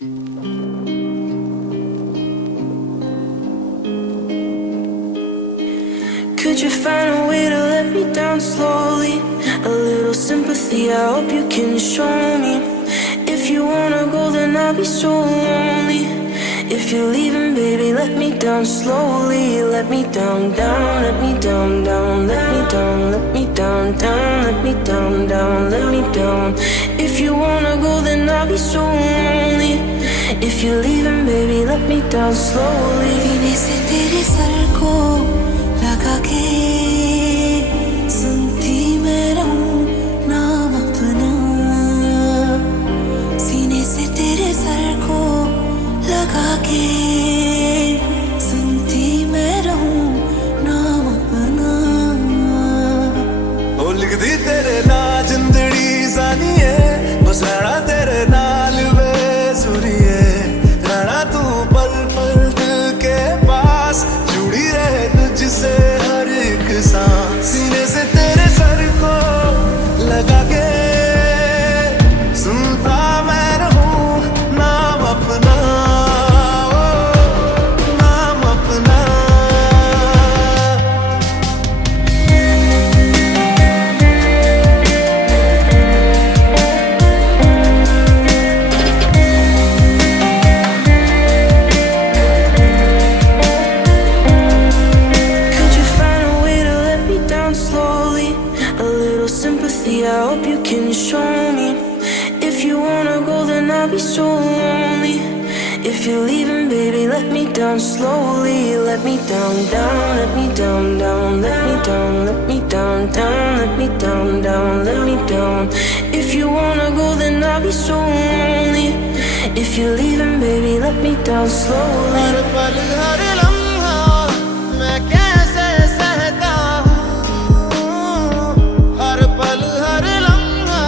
Could you find a way to let me down slowly? A little sympathy, I hope you can show me. If you wanna go, then I'll be so lonely. If you're leaving, baby, let me down slowly. Let me down, down, let me down, down, let me down, let me down, down, let me down, down, let me down. If you wanna go, then I'll be so lonely. If you're leaving, baby, let me down slowly. सीने से तेरे sir को लगा के सुनती मैं रहूं नाम अपना। सीने से तेरे सर को लगा के सुनती मैं रहूं नाम अपना। ओ लिख दी तेरे ना जिंदड़ी जानी है, बस रहना तेरे नाल बेसुरी है। रहना तू पल पल दिल के पास, जुड़ी रहे तुझसे हर एक सांस। सीने से तेरे सर को लगा के सुनता मैं रहूं नाम अपना, नाम अपना। Could you find a way to let me down slowly? A little sympathy, I hope you can show me. If you wanna go, then I'll be so lonely. If you're leaving, baby, let me down slowly. Let me down, down, let me down, down, let me down, let me down, down, let me down, down, let me down. If you wanna go, then I'll be so lonely. If you're leaving, baby, let me down slowly. हर पल हर लम्हा मैं कैसे सहता हूँ, हर पल हर लम्हा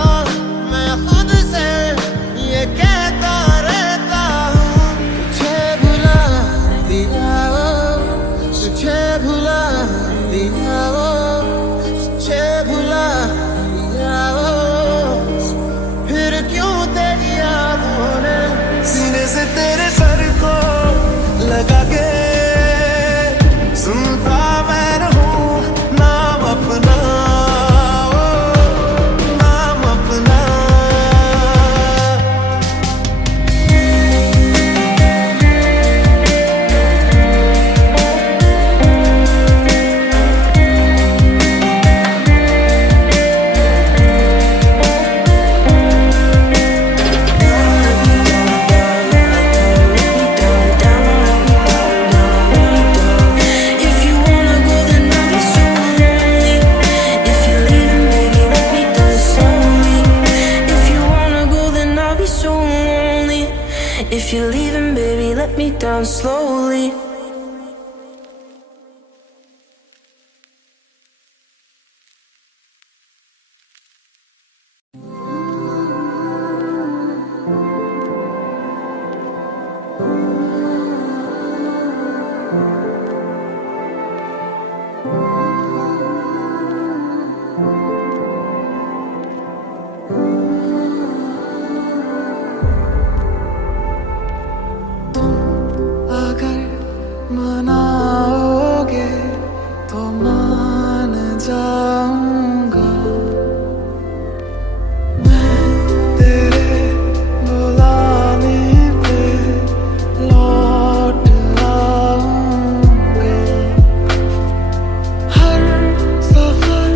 मैं खुद से ये कहता रहता हूँ। तुझे भुला दिया वो, तुझे भुला दिया वो, तुझे भुला दिया वो, फिर क्यों तेरी यादों ने सीने से तेरे सर को लगा के सुनता मैं रहूं नाम अपना, नाम अपना। If you wanna go, then I'll be so lonely. If you're leaving, baby, let me down slowly. If you wanna go, then I'll be so lonely. If you're leaving, baby, let me down slowly. अगर मनाओगे तो मान जाऊंगा, मैं तेरे बुलाने पे लौट आऊंगा। हर सफर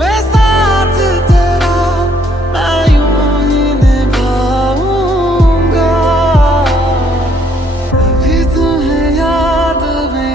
में साथ तेरा मैं यूं ही निभाऊंगा। कभी तुम्हें याद में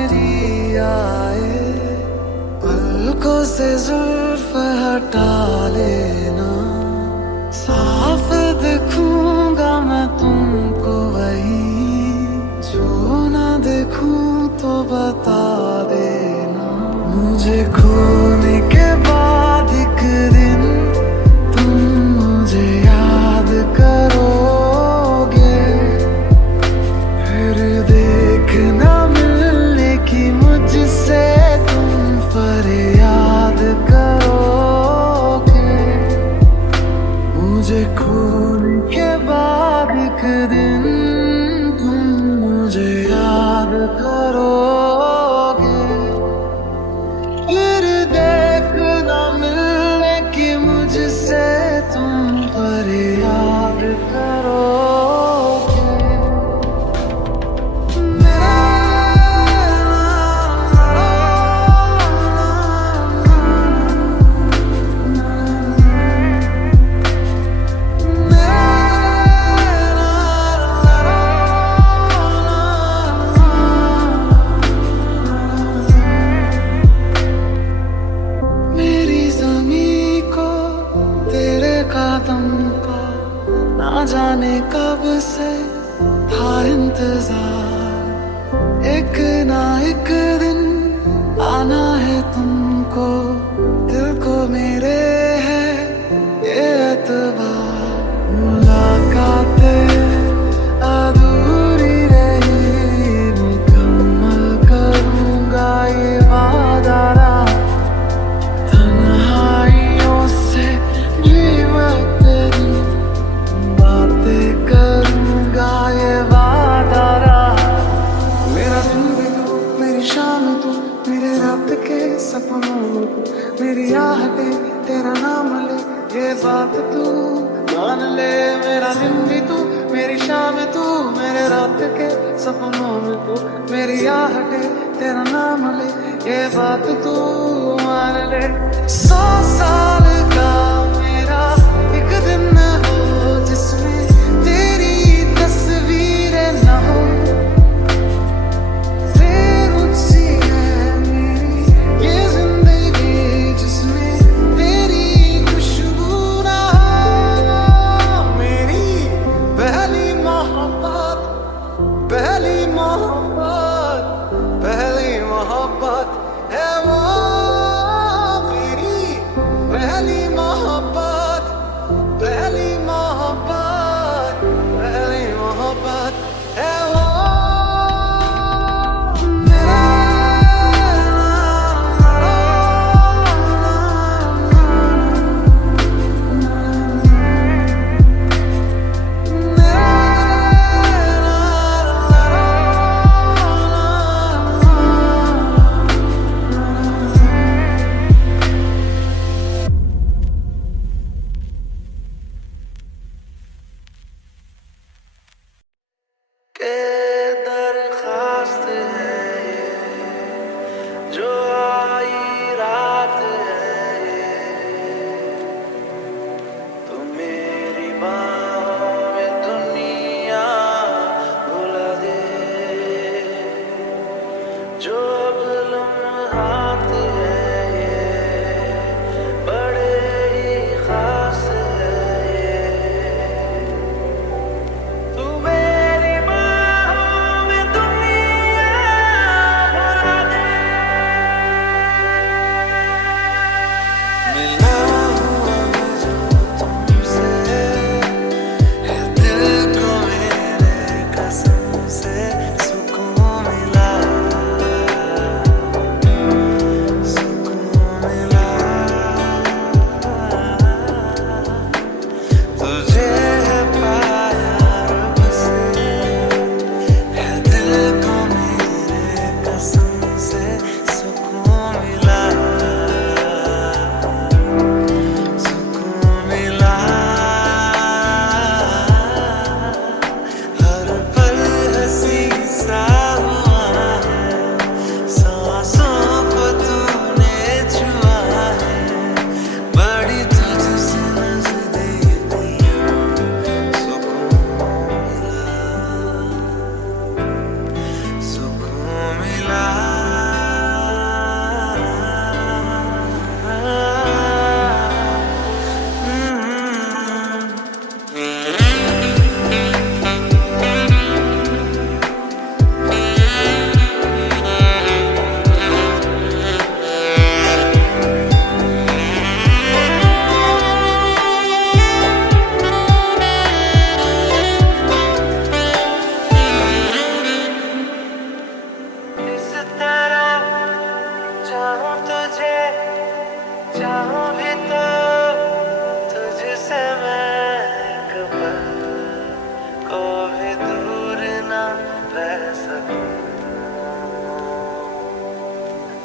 करोगे, फिर देखना मिलने की मुझसे तुम पर याद करोगे। मेरी ज़मीं को तेरे कदम का ना जाने कब से था इंतजार, एक ना एक दिन आना है तुमको, दिल को मेरे है ये एतबार। मुलाकातें अधूरी रही, मुकम्मल करूँगा ये वादा रहा, तन्हाइयों से भी तेरी बातें करूँगा ये वादा रहा। मेरा दिन भी तू, मेरी शाम तू, मेरे रात के सपनों में तू, मेरी आहटें तेरा नाम ले ये बात तू मान ले। मेरा दिन भी तू, मेरी शाम तू, मेरे रात के सपनों में तू, मेरी आहटें तेरा नाम ले ये बात तू मान ले। 100 साल का मेरा एक दिन हो जिसमें तेरी तस्वीरें न हो, फिर मुझसी है मेरी ये जिंदगी जिसमें तेरी खुशबू ना हो। मेरी पहली मोहब्बत, पहली मोहब्बत, पहली मोहब्बत है वो, मेरी पहली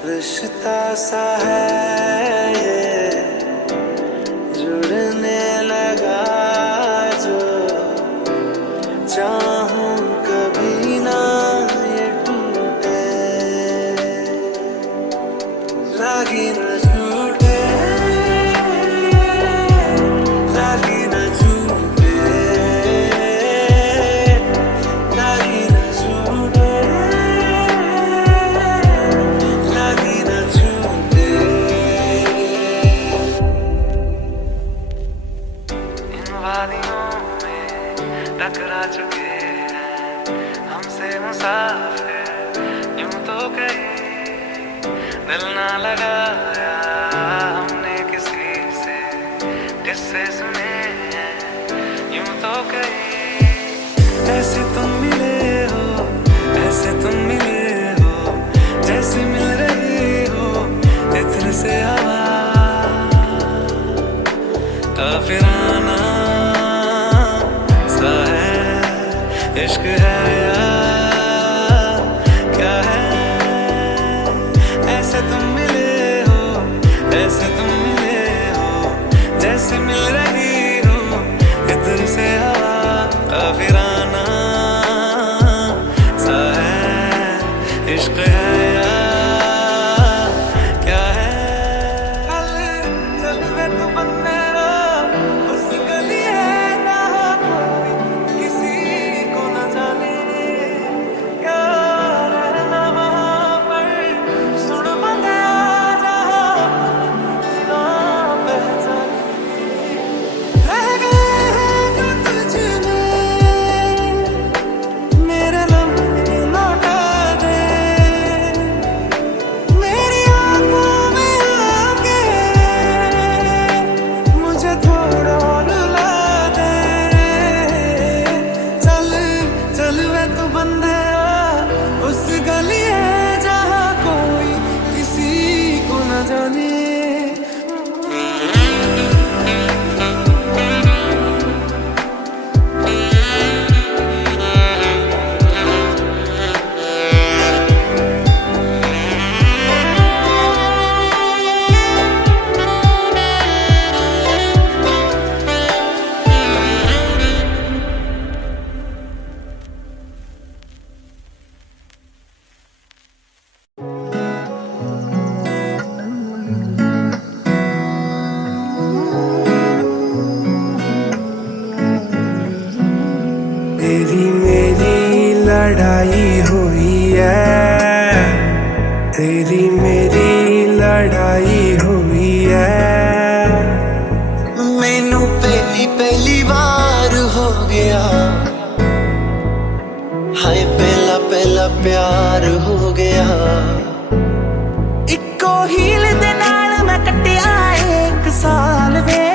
रिश्ता सा है ये जुड़ने लगा जो चाहूं कभी ना ये टूटे लागी न छूटे लागी न छूटे लागी न छूटे लागी न छूटे इन वादियों में टकरा चुके हैं हमसे मुसाफिर यूं तो कहीं दिल ना लगाया हमने किसी से किससे सुने हैं यूं तो कहीं ऐसे तुम मिले हो ऐसे तुम मिले हो जैसे मिल रही हो इत्र से हवा काफिराना सा है इश्क है या क्या है ऐसे तुम मिले हो ऐसे तुम मिले हो जैसे मिल रही हो इत्र से हवा काफिराना सा है इश्क है या क्या है चल वे तू बंदे उस गली है ना कोई किसी को न जाने क्या रहना वहाँ पर सुन बंदे जहाँ पहचाने रह गए हैं जो तुझ में मेरे लम्हे लौटा दे मेरी आंखों में आके मुझे थोड़ा रुला दे चल चल वे तू बंदे उस गली है जहाँ कोई किसी को न जाने तेरी मेरी लड़ाई हुई है तेरी मेरी लड़ाई हुई है मैनू पहली पहली बार हो गया हाय पहला पहला प्यार हो गया इक्को हील दे नाल मैं कटिया 1 साल वे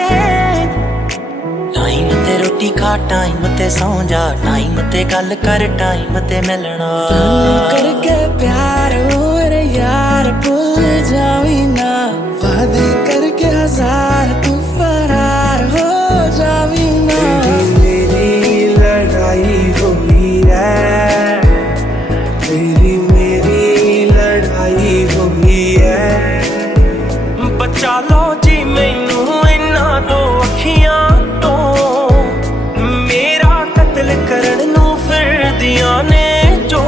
टाइम ते रोटी खा टाइम ते सौ जा टाइम ते गल कर टाइम ते मिलना करके प्यार और यार भूल जावी ना वादे करके 1000 तू फरार हो जावी ना मेरी लड़ाई हुई है तेरी मेरी लड़ाई हुई है बचा लो जी मैनू इन्ना दो अखियां करन नू फिरदियां ने जो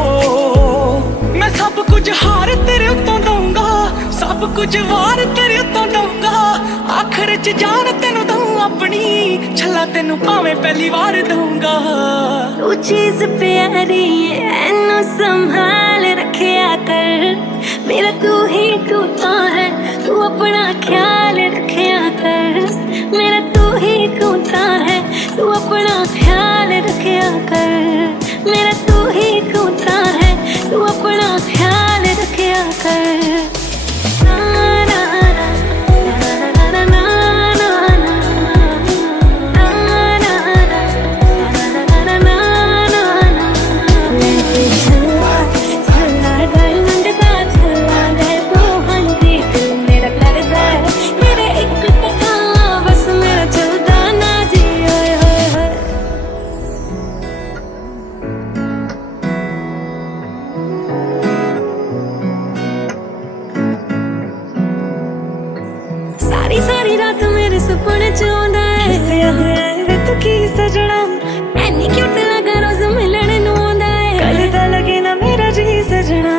मैं सब कुछ हार तेरे उत्तों दूंगा सब कुछ वार तेरे उत्तों दूंगा आखिर च जान तेनू दूं अपनी छला तेनू भावें पहली बार दूंगा तू चीज प्यारी है इन्नू संभाल रखिया कर मेरा तू ही टूटा है तू अपना ख्याल रखिया कर मेरा तू ही टूटा है तू अपना ख्याल रखिया कर मेरा तू ही टूटा है तू अपना ख्याल रखिया कर ना ना ना ना ना ना सजना एनी क्यूट लगा रोज मिलन नू आंदा है कल दा लगे ना मेरा जी सजना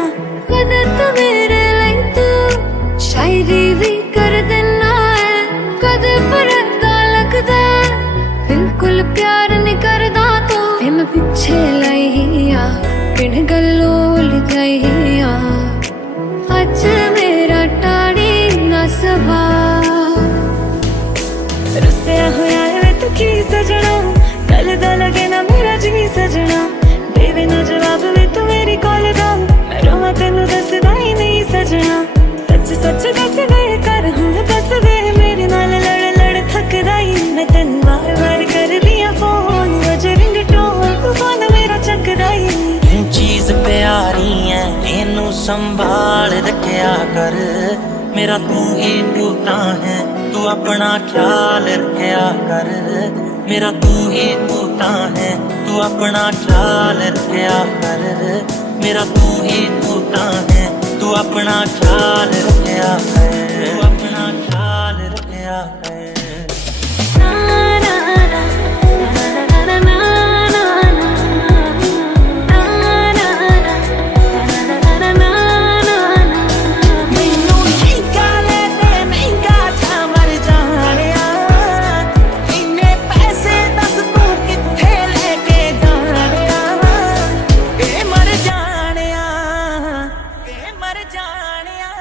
कदे तो मेरे लिए तू शायरी भी कर देना है कदे परदा लगदा बिल्कुल प्यार नहीं करदा तो फिर मैं पीछे लाई आ बिन गल्लों लुटाई आ अज मेरा टाड़ी ना सभा रस्या होया है तू की सजना कल दा लगे ना मेरा जी सजना देवे ना जवाब वे तू मेरी कॉल दा मैं रोवा तेनू दसदा ही नहीं सजना सच सच दस दे कर हुण दस दे मेरे नाल लड़ लड़ थकदा ही मैं तेनू बार बार कर लिया फोन अज रिंग टोन तू फोन मेरा चकदा ही चीज प्यारी है इनू संभाल रखया कर मेरा तू ही टूटा है तू अपना ख्याल रखया कर मेरा तू ही टूटा है तू अपना ख्याल रखया कर मेरा तू ही टूटा है तू अपना ख्याल रखया कर तू अपना ख्याल रखया कर ना ना ना ना ना ना मैनू महंगा ले दे महंगा जा मर जानिया इन्ने पैसे दस तू किथे लेके जानिया ए मर जानिया ए मर जानिया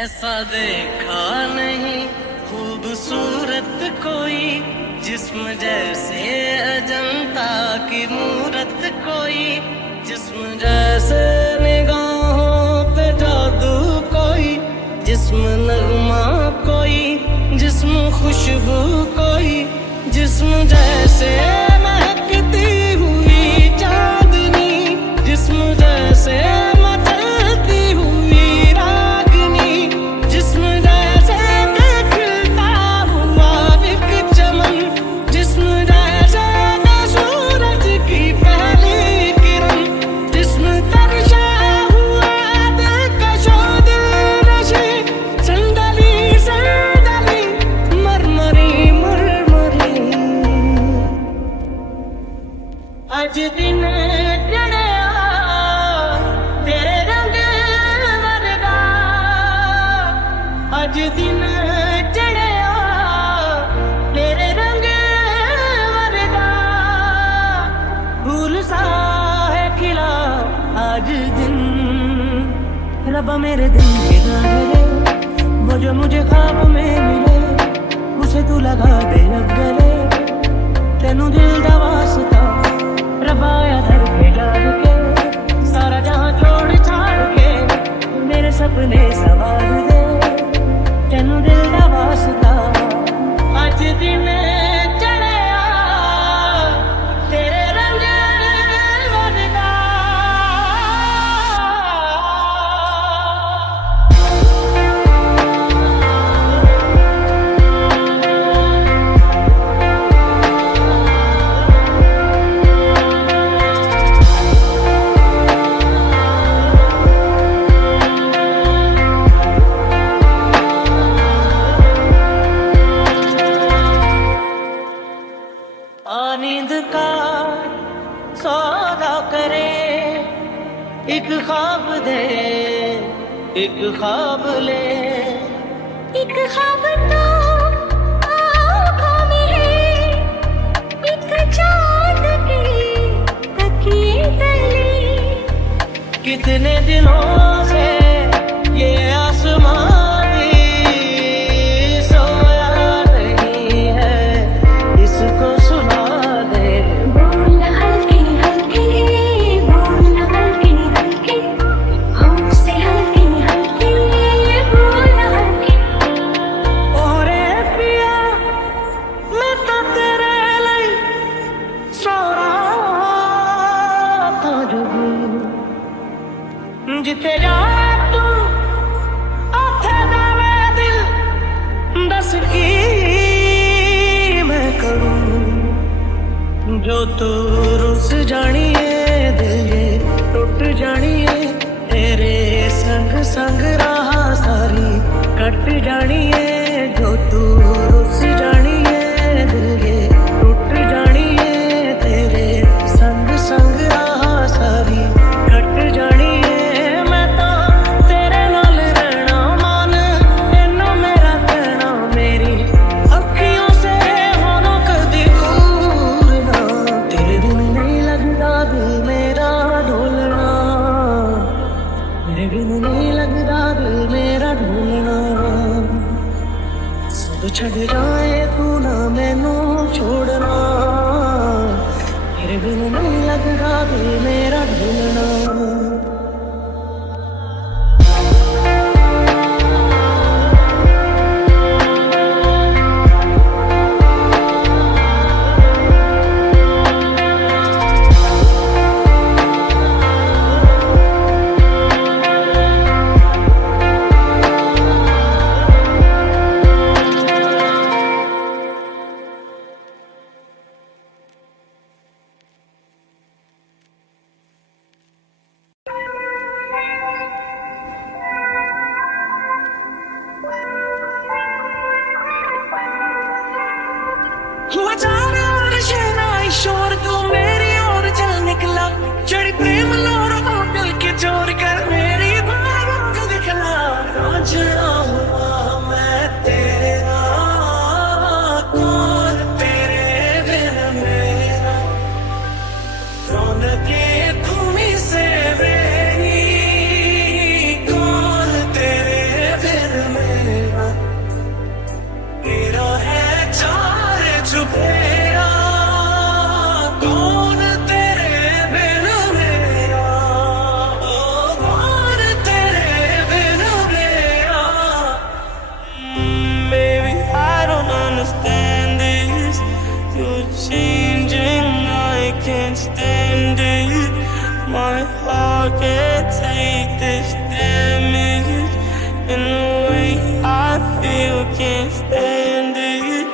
ऐसा देखा नहीं खूबसूरत कोई जिस्म जैसे अजंता की मूरत कोई जिस्म जैसे निगाहों पे जादू कोई जिस्म नगमा कोई जिस्म खुशबू कोई जिस्म जैसे महकती हुई चांदनी जिस्म जैसे मचलती हुई रागनी जिस्म जैसे खिलता हुआ एक चमन जिस्म जैसे सूरज की पहली किरण जिस्म तरशा हुआ दिलकशो दिलनशी संदली संदली मरमरी मरमरी अज दिन चढ़िया तेरे रंग वर्गा अज दिन चढ़िया तेरे रंग वर्गा फूल सा है खिला आज दिन रब्बा मेरे दिन के गाने वो जो मुझे ख्वाब में मिले उसे तू लगा दे अब गले तेनू दिल दा वास्ता रबाया धर के डाल के सारा जहां छोड़ छाड़ के मेरे सपने सवार दे तेनू दिल दा वास्ता अज दिन चढ़िया तेरे रंग वर्गा नींद का सौदा करे एक ख्वाब दे एक ख्वाब ले एक ख्वाब तो आँखों में है एक चाँद की तकिए तले कितने दिनों से ये आसमान भी सोया नहीं है इसको सुना दे बोलना हल्की हल्की बोलना हल्की हल्की हमसे हल्की हल्की बोलना हल्की ओरे पिया मैं तो तेरे लिए सो रहा था जब जिथे जा तू उथे जावे दिल दस की मैं करूं जो तू रुस जानी है दिल ये टुट जानी है तेरे संग संग राह सारी कट जानी है जो तू रुस जानी है दिल ये टुट जानी है तेरे संग संग राह सारी कट जानी है मैं तो तेरे नाल रहना मान इन्नों मेरा कहना मेरी अखियों से होना कदी दूर ना तेरे बिन नहीं लगता दिल मेरा ढोलना तेरे बिन नहीं लगता दिल मेरा ढोलना सब छड़ जाए तू ना मैनू छोड़ना तेरे बिन नहीं लगता दिल मेरा ढोलना हुआ चारों ओर शहनाई शोर तू मेरी ओर चल निकला चढ़ी प्रेम लोर होटल के चोर कर मेरी बात दिखला रांझना हुआ मैं तेरा कौन तेरे बिन मेरा रौनके तुम्हीं से मेरी कौन तेरे बिन मेरा तेरा है चार छुपेरा कौन तेरे बिन मेरा कौन तेरे बिन मेरा Baby, I don't understand this. You're changing, I can't stand it. My heart can't take this damage. And the way I feel can't stand it.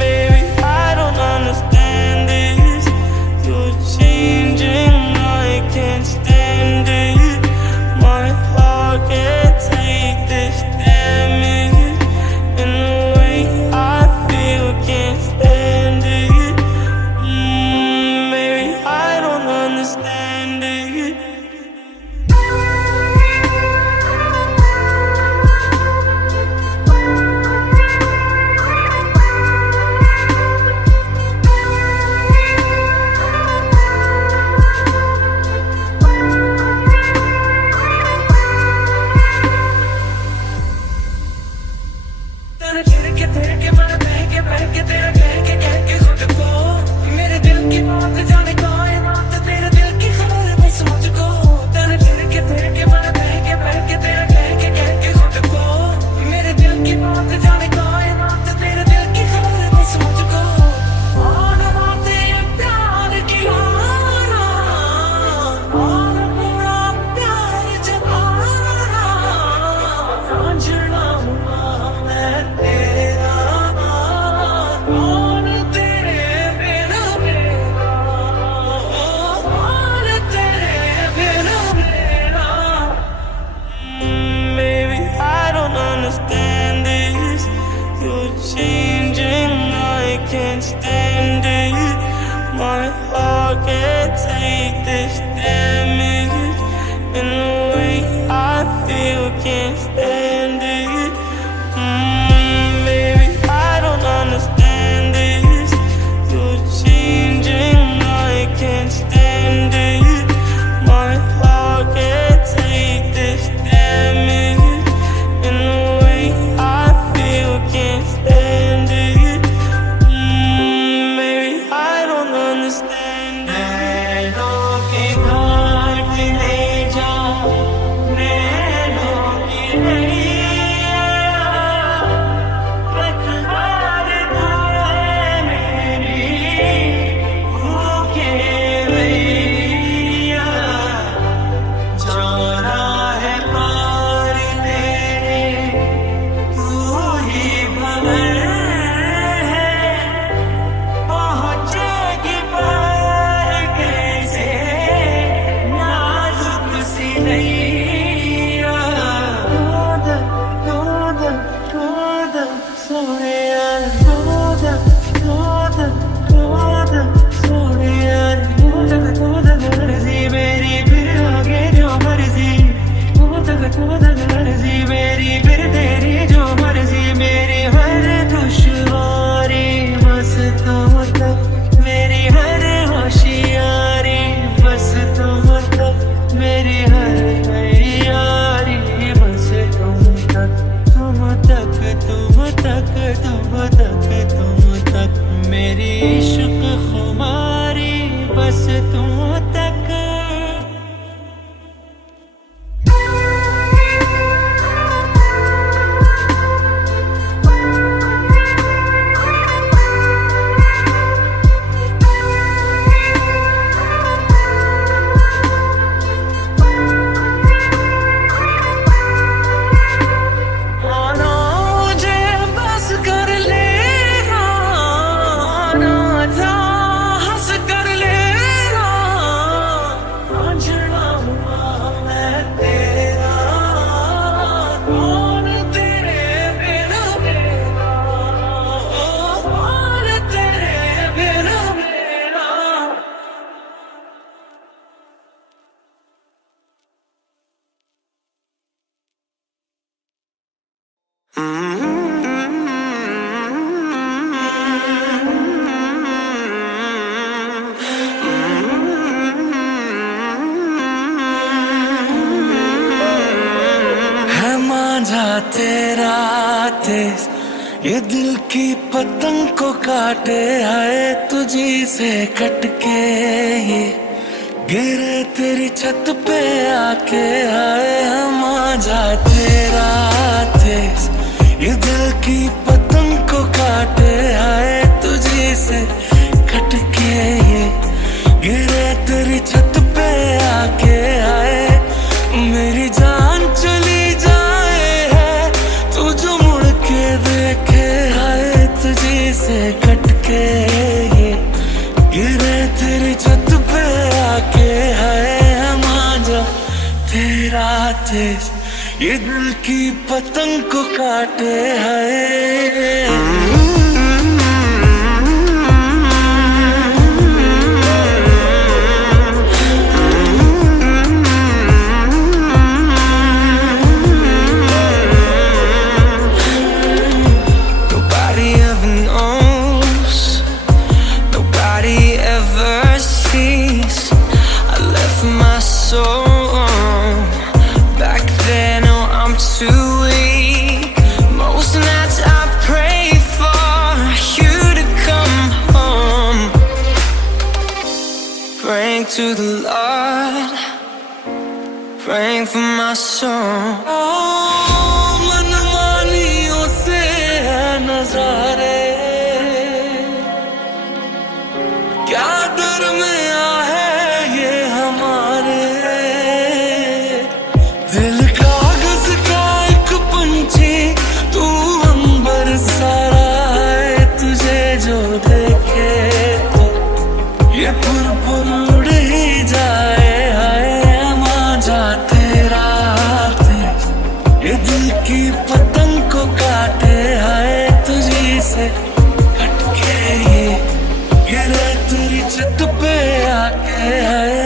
Baby, I don't understand this. You're changing, I can't stand it. My heart can't take this damage. And the way I feel can't stand it. Baby, I don't understand it. तेरे फिर के मैं बह के तेरा कह के खुद को मेरे दिल की बात जाने कायनात तेरे दिल की खबर बस मुझको तेरे फिर के मैं बह के तेरा कह के खुद को मेरे दिल की बात जाने कायनात तेरे दिल की खबर बस मुझको और बातें प्यार की आना और पूरा प्यार जताना रांझना हुआ मैं तेरा कौन तेरे बिन मेरा कौन तेरे बिन मेरा Baby, I don't understand this. You're changing, I can't stand it. My heart can't take this damage. And the way I feel can't stand it. Baby, I don't understand this. You're changing, I can't stand it. My heart can't take this damage. And the way I feel can't stand it. Baby, I don't understand it. नैनों के घाट ले जा, नैनों की नैया ये दिल की पतंग को काटे हाय तुझी से कटके, ये गिरे तेरी छत पे आके हाय हम आ जाते तेज। ये दिल की पतंग को काटे हाय तुझी से कटके, ये गिरे तेरी छत पे आके हाय मेरी जान चली जाए है तू जो मुड़ के देखे हाय तुझी से कटके, ये गिरे तेरी छत पे आके हाय हम आ जा तेरा तेज। ये दिल की पतंग को काटे हाय। To the Lord, praying for my soul. मनमानियों से है नजारे, क्या दरमिया है ये हमारे। दिल कागज का एक पंछी तू अंबर सारा है, तुझे जो देखे तो ये पुरपुर जाए हाय हम आ जाते तेज। ये दिल की पतंग को काटे हाय तुझी से कटके, ये गिरे तेरी छत पे आके हाय।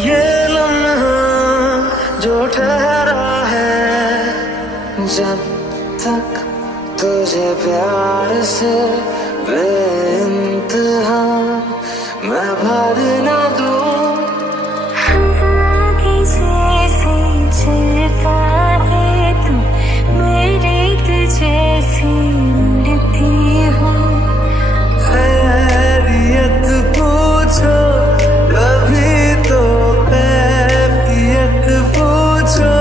ये लम्हा जो ठहरा है जब तक तुझे प्यार से बेइंतहा मैं भर ना दूं। हवा की जैसे चलता है तू, मेरे तुझे उड़ती हूँ। खैरियत पूछो कभी तो कैफियत पूछो,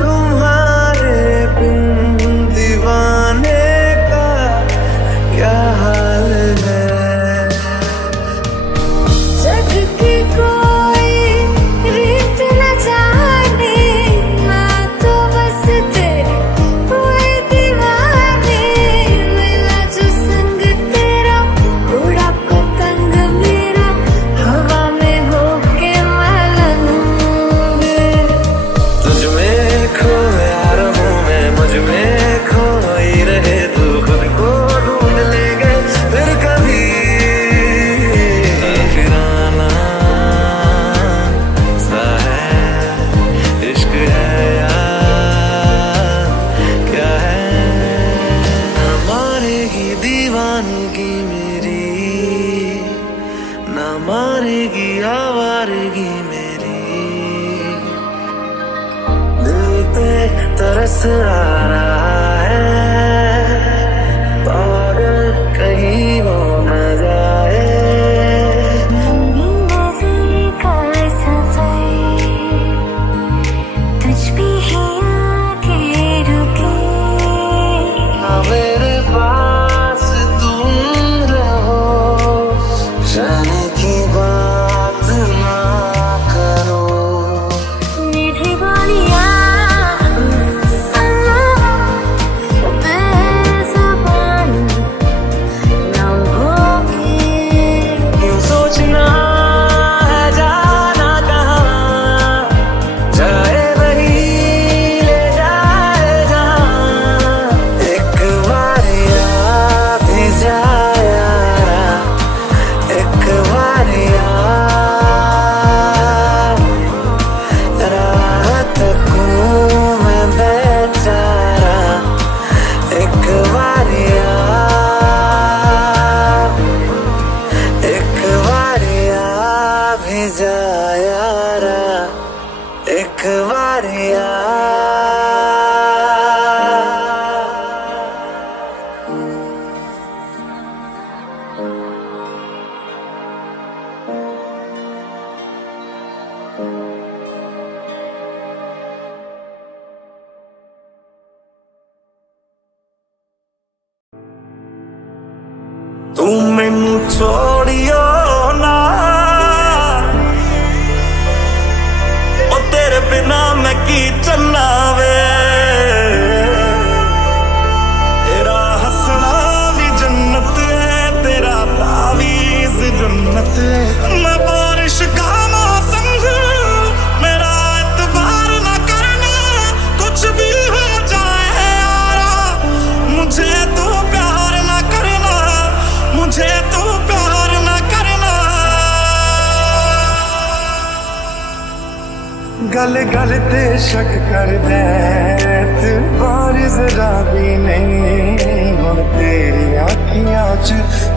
तुम्हारे बिन दीवाने का क्या हाल है। जग की कोई रीत न जाने, मैं तो बस तेरे हुए दीवाने। मिला जो संग तेरा उड़ा पतंग मेरा, हवा में होके मलंग। तुझ में खोया रहूं मैं, मुझ में खोई रहे तू, खुद को ढूंढ लेंगे फिर कभी। फिराना सा है इश्क है यार क्या है। न मारेगी दीवानगी मेरी, न मारेगी आवारगी मेरी। दिल पे तरस आ रहा है और कहीं हो न जाए। नज़र का सफर तुझ पे ही आके रुके। मेरे पास तुम रहो, जाने की बात ना करो। तू मैनू छोड़ियो ना, ओ तेरे बिना मैं की चलना वे। तेरा हंसना भी जन्नत है, तेरा तावीज़ जन्नत है। मैं बारिश का मौसम हूँ, मेरा एतबार ना करना, कुछ भी हो जाए यारा, मुझे तो प्यार ना करना, मुझे तो प्यार ना करना। गल गल ते शक कर दे, एतबार जरा भी नहीं, हुण तेरी आँखियां च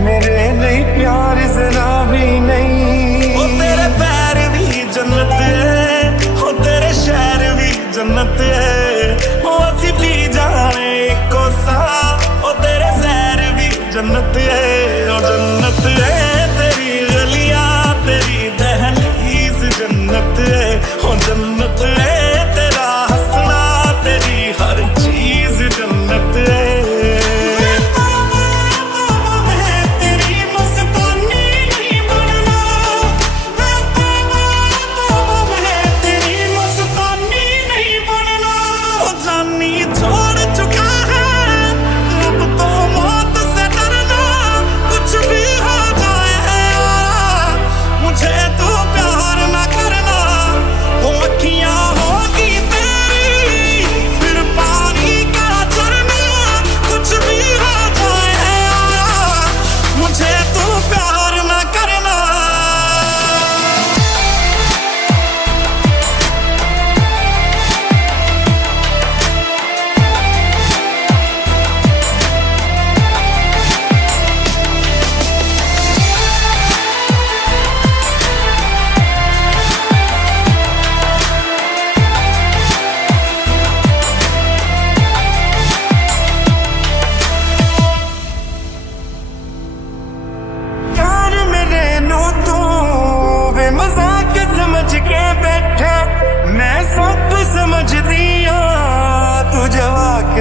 मेरे लिए प्यार जरा भी नहीं। ओ तेरे पैर भी जन्नत है, ओ तेरे शहर भी जन्नत है, ओ असी भी जाने को सा, ओ तेरे शहर भी जन्नत है, ओ जन्नत है। तेरी गलियां तेरी दहलीज जन्नत है, ओ जन्नत है। तेरा हंसना तेरी हर चीज जन्नत है।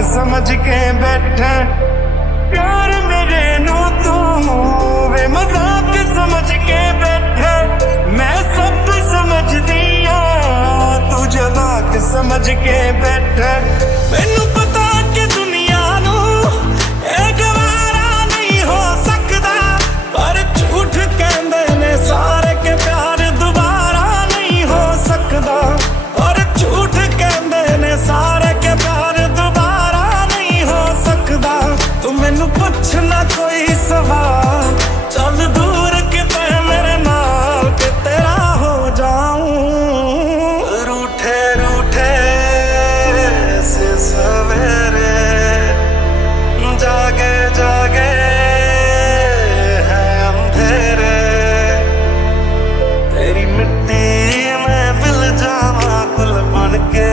समझ के बैठा प्यार मेरे नो तू वे मजाक समझ के बैठा, मैं सब समझ दिया तू जवाक समझ के बैठा। मैनू पता कि दुनिया नू एक गवारा नहीं हो सकता, पर झूठ कहंदे ने सारे के प्यार दोबारा नहीं हो सकता, और झूठ कहंदे ने सारे के प्यार तू मैनू पुछना कोई सवाल, चल दूर किते मेरे नाल के तेरा हो जाऊं। रूठे रूठे से सवेरे जागे जागे है अंधेरे, तेरी मिट्टी में मिल जावा, गुल बन के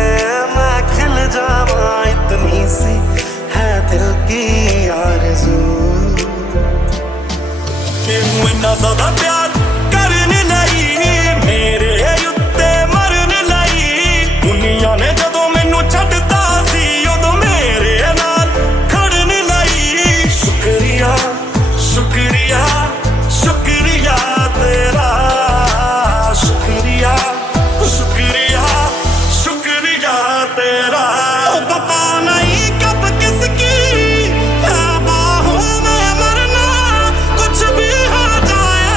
मैं खिल जावा, इतनी सी है दिल की आरज़ू। मैनू इन्ना ज़्यादा प्यार करने लई, मेरे उत्ते मरने लई, दुनिया ने जदों मैनू छड्डता सी उदों मेरे नाल खड़ने लई। शुक्रिया शुक्रिया शुक्रिया तेरा, शुक्रिया शुक्रिया शुक्रिया तेरा। पता नहीं कब किसकी बाहों में मरना, कुछ भी हो जाए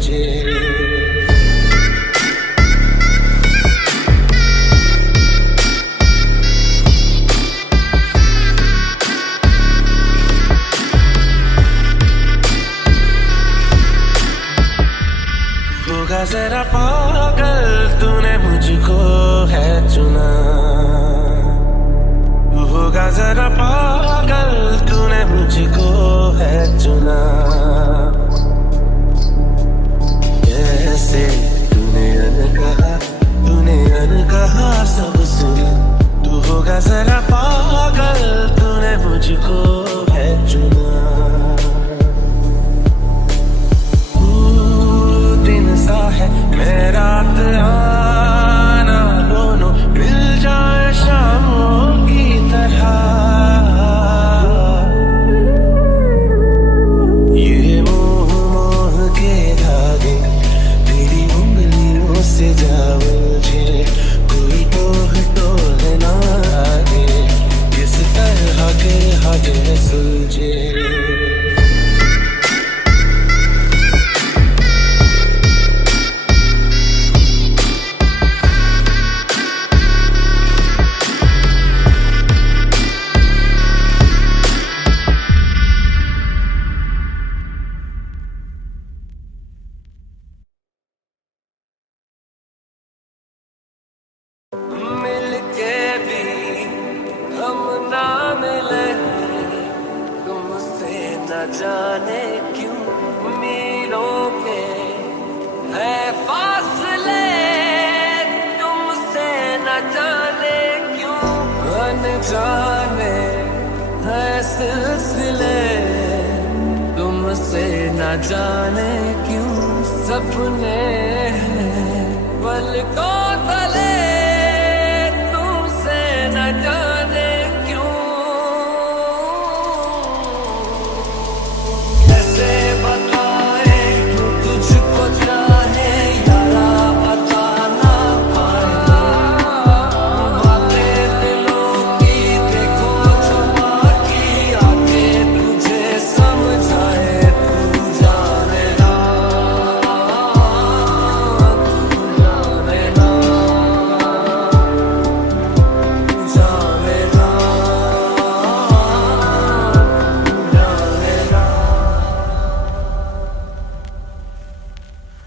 सुलझे। होगा जरा पागल तूने मुझको है चुना, होगा जरा पागल तूने मुझको है चुना। कैसे तूने अनकहा सब सुना। तू होगा जरा पागल तूने मुझको है चुना। है मेरा आना दोनों मिल जाए शामों की तरह। ये मोह के धागे तेरी उंगलियों से जा उलझे। कोई टोह ना आगे किस तरह के हजे सुलझे। जाने क्यों मीलों के है फासले, तुमसे न जाने क्यों अनजाने है सिलसिले। तुमसे न जाने क्यों सपने हैं पलकों तले। तुमसे न जाने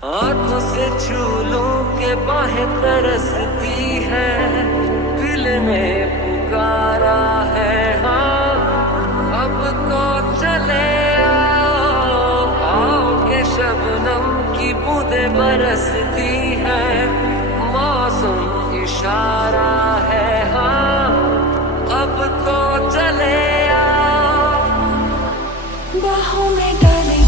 हाथों से झूलों के बाहें तरसती है। दिल ने पुकारा है हाँ अब तो चले आओ। आओ के शबनम की बूंदें बरसती है। मौसम इशारा है हाँ अब तो चले आओ। बाहों में डाले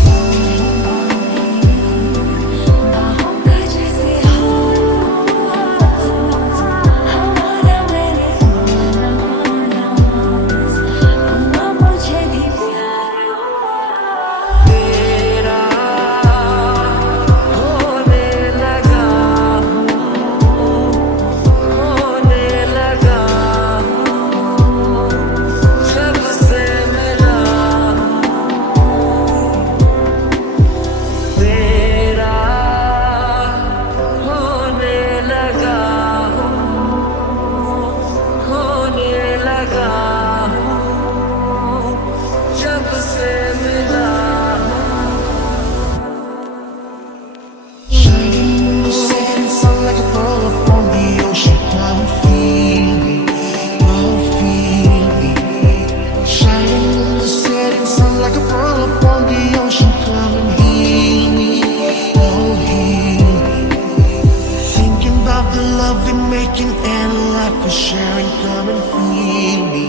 sharing, come and feel me,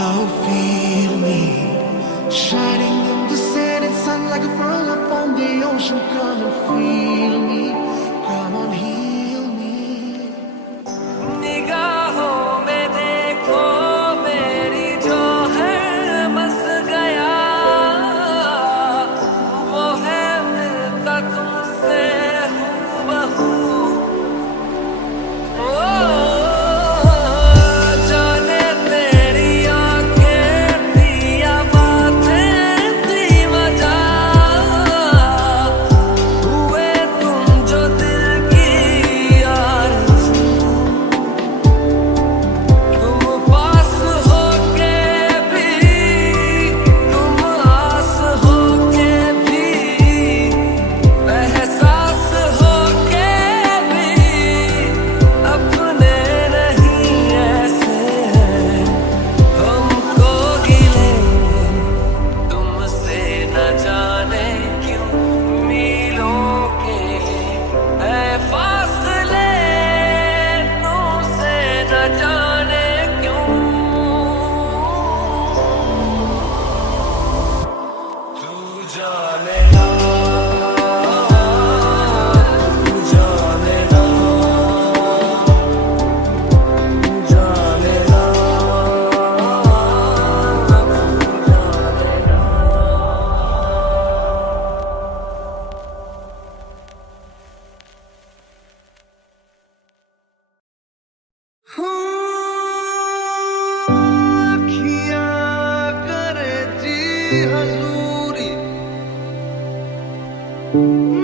oh feel me. Shining in the setting sun like a pearl upon the ocean, come and feel me, come on heal me. निगाहों में देखो मेरी जो है बस गया, वो है मिलता तुमसे हूबहू।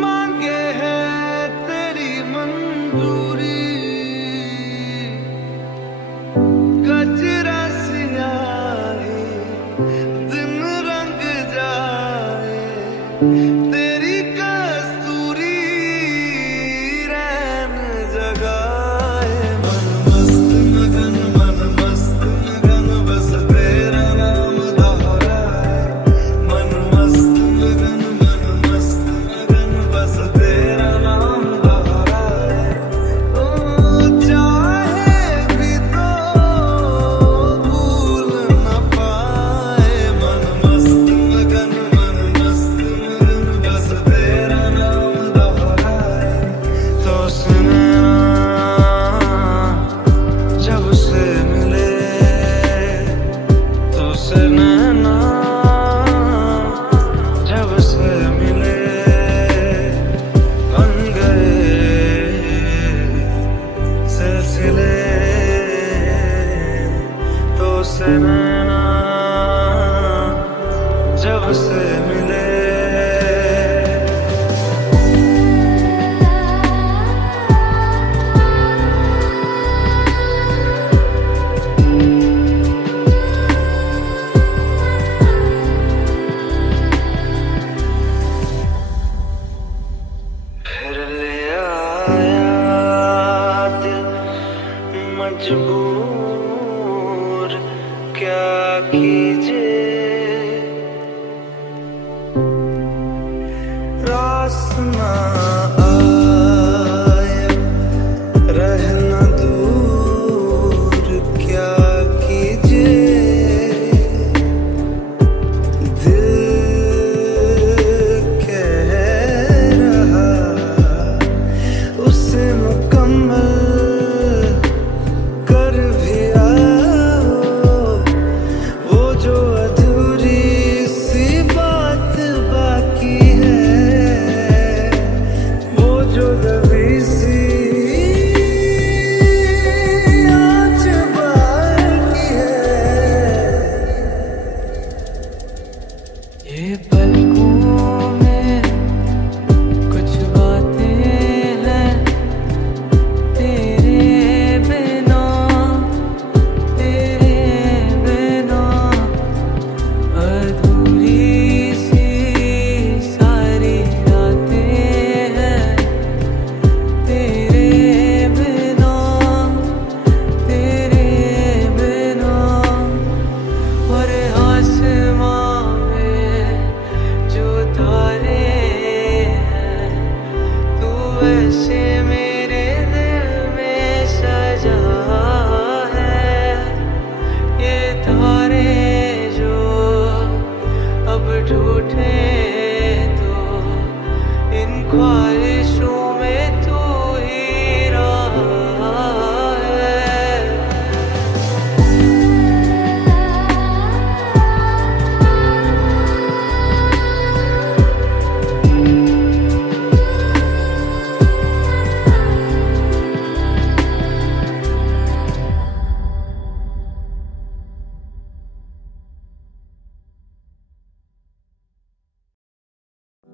मांगे है तेरी मंजूरी, कचरा सियाही दिन रंग जाए, तेरी कस्तूरी रैन जगाए। मन मस्त मगन बस तेरा नाम दोहराए। मन मस्त मगन बस तेरा नाम दोहराए। ओ चाहे भी तो भूल न पाए। मन मस्त मगन बस तेरा नाम दोहराए। तो सुना जब से मिले, तो सुना जब से मिले, बन गए सिलसिले। तो सुना जब से मिले। फिर ले आया दिल मजबूर, क्या कीजिए। रास ना आया, रहना दूर, क्या कीजिए। दिल कह रहा उसे मुकम्मल कर भी आओ। वो जो अधूरी सी बात बाकी है, वो जो दबी सी आँच बाकी है। ये पलकों में कुछ बातें हैं तेरे बिना, अधूरी सी सारी रातें हैं तेरे बिना, और आसमां में जो तारे हैं, तू वैसे मेरे दिल में सजा है। ये तारे जो अब टूटे तो इन ख्वाहिशों में तू ही रहा है।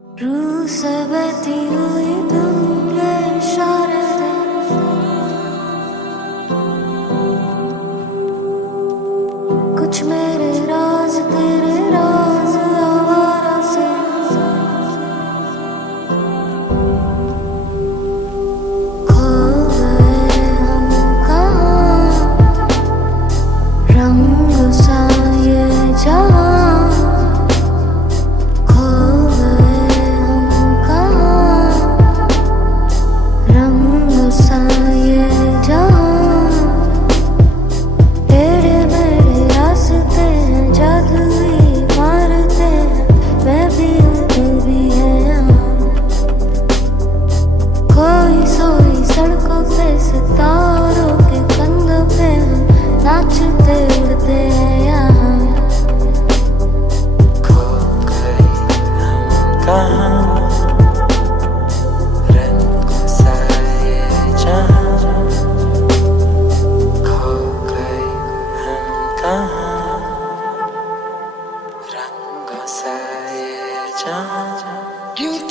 रूह से बहती हुई तुम ये इशारे दे, कुछ मेरे राज तेरे राज आवारा से। खो गए हम कहाँ, रंग सा ये जहाँ। खो गए हम कहाँ, रंग सा ये जहाँ। टेढ़े मेढ़े रास्ते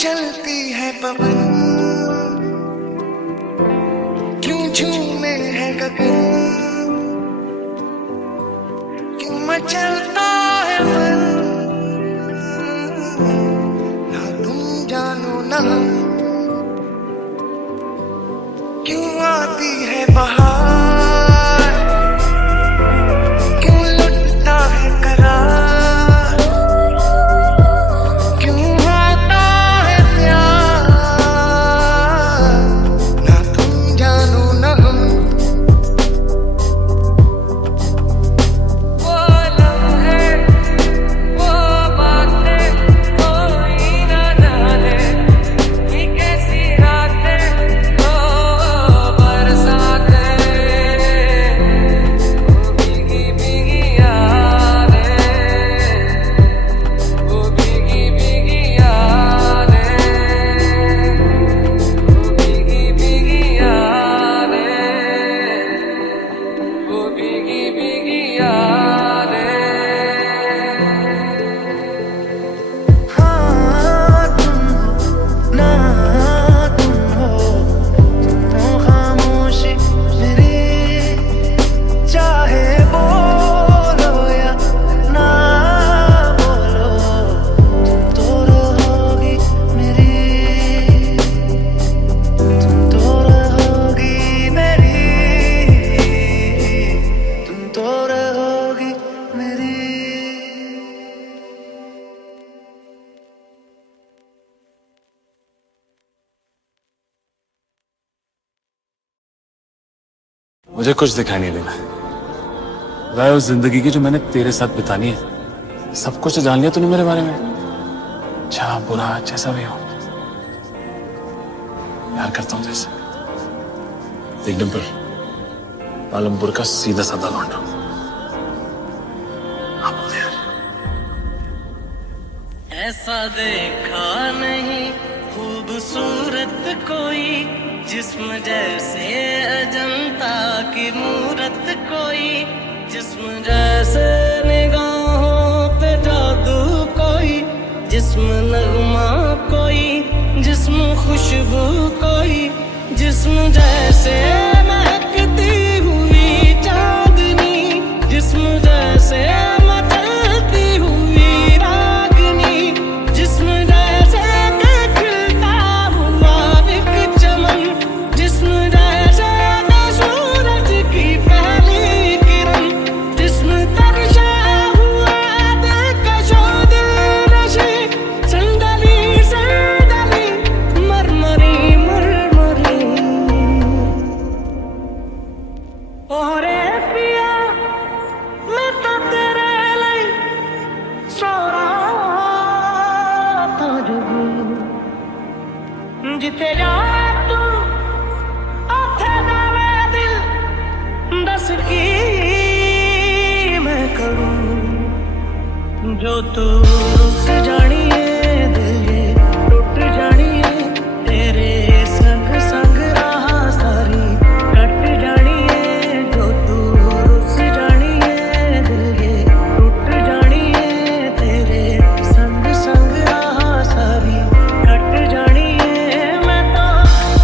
मचलती है पवन, क्यों झूमे है गगन, क्यों मचलता है मन, ना तुम जानो ना क्यों आती है बहार, क्यों लुटता है करार, क्यों आता है प्यार, ना तुम जानो ना हम। वो लम्हे, वो बातें कोई ना जाने, ये कैसी रातें ओ बरसातें, भीगी भीगी यादें, वो भीगी भीगी यादें, वो भीगी भीगी यादें, वो भीगी भीगी यादें। हाँ तुम ना तुम हो खामोशी मेरी, चाहे बोलो या ना बोलो, तुम तो रहोगी मेरी, तुम तो रहोगी मेरी, तुम तो रहोगी मेरी। मुझे कुछ दिखाई नहीं देना राय, उस जिंदगी की जो मैंने तेरे साथ बितानी है, सब कुछ जान लिया तूने मेरे बारे में, अच्छा बुरा जैसा भी हो, प्यार करता हूँ जैसे। देख डिम्पल, पालमपुर का सीधा साधा लौंडा, हाँ बोल दे यार। ऐसा देखा नहीं खूबसूरत कोई, जिस्म जैसे अजंता की मूरत कोई, जिस्म जैसे निगाहों पे जादू कोई, जिस्म नगमा कोई, जिस्म खुशबू कोई, जिस्म जैसे महकती हुई चांदनी, जिस्म जैसे मचलती हुई रागनी, जिस्म जैसे खिलता हुआ एक चमन, जिस्म जैसे सूरज की पहली किरण, जिस्म तरशा हुआ दिलकशो दिलनशी, संदली संदली मरमरी मरमरी। ओरे पिया मैं तो तेरे लिए सो रहा था जब, जिथे जा तू उथे जावे दिल, दस की मैं करूं जो तू रुस जानिए, दिल ये टूट जानिए, तेरे संग संग रहा सारी कट जानिए, जो तू रुस जानिए, दिल ये टूट जानिए, तेरे संग संग रहा सारी कट जानिए। मैं तो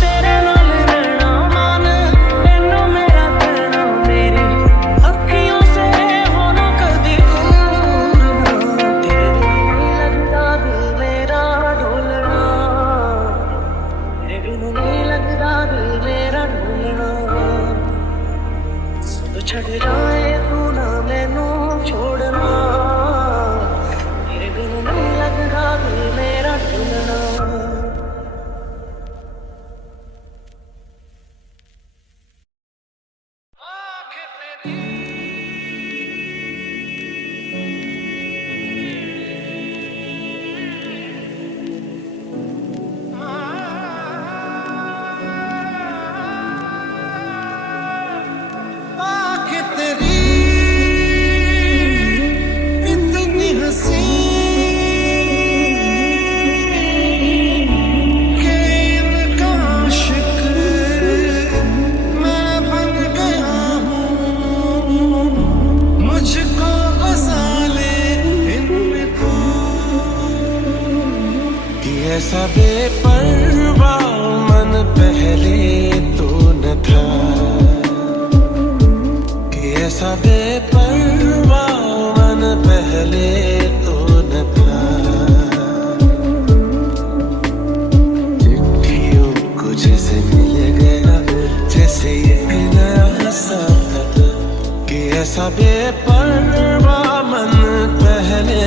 तेरे नाल रहना मान, तेनू मेरा करना मेरी अखियों से होना कदी दूर ना, तेरे बेपरवा मन पहले तो न था कि ऐसा बेपरवा मन पहले तो न था। चिट्ठियों को जैसे मिल गया जैसे ये नया सा था कि ऐसा बेपरवा मन पहले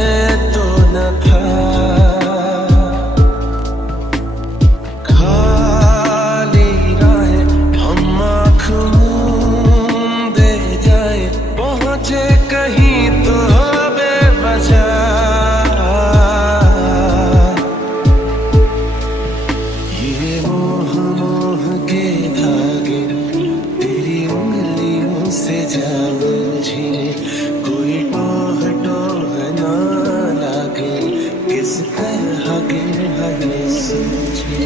तो न था। कहीं तो बेवजह ये मोह मोह के धागे तेरी उंगलियों से जा उलझे, कोई टोह टोह ना लागे किस तरह गिर है सूझे।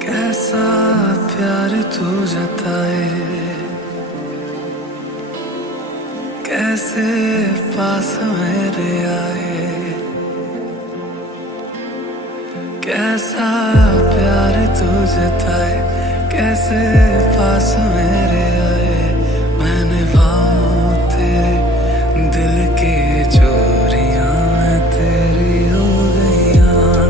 कैसा प्यार तू जताए, कैसे पास मेरे आए, कैसा प्यार तू जताए, कैसे पास मेरे आए। मैंने भाव तेरे दिल की चोरियां तेरी हो गईयां,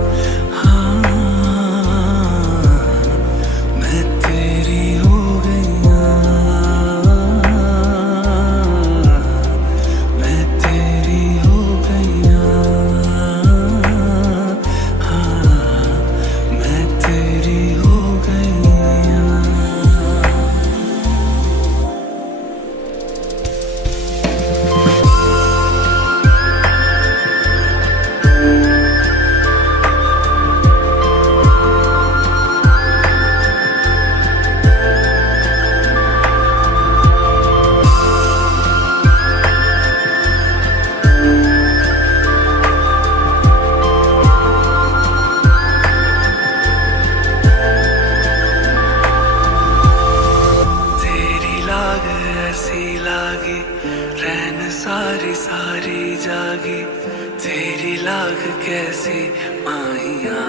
राग कैसी माहिया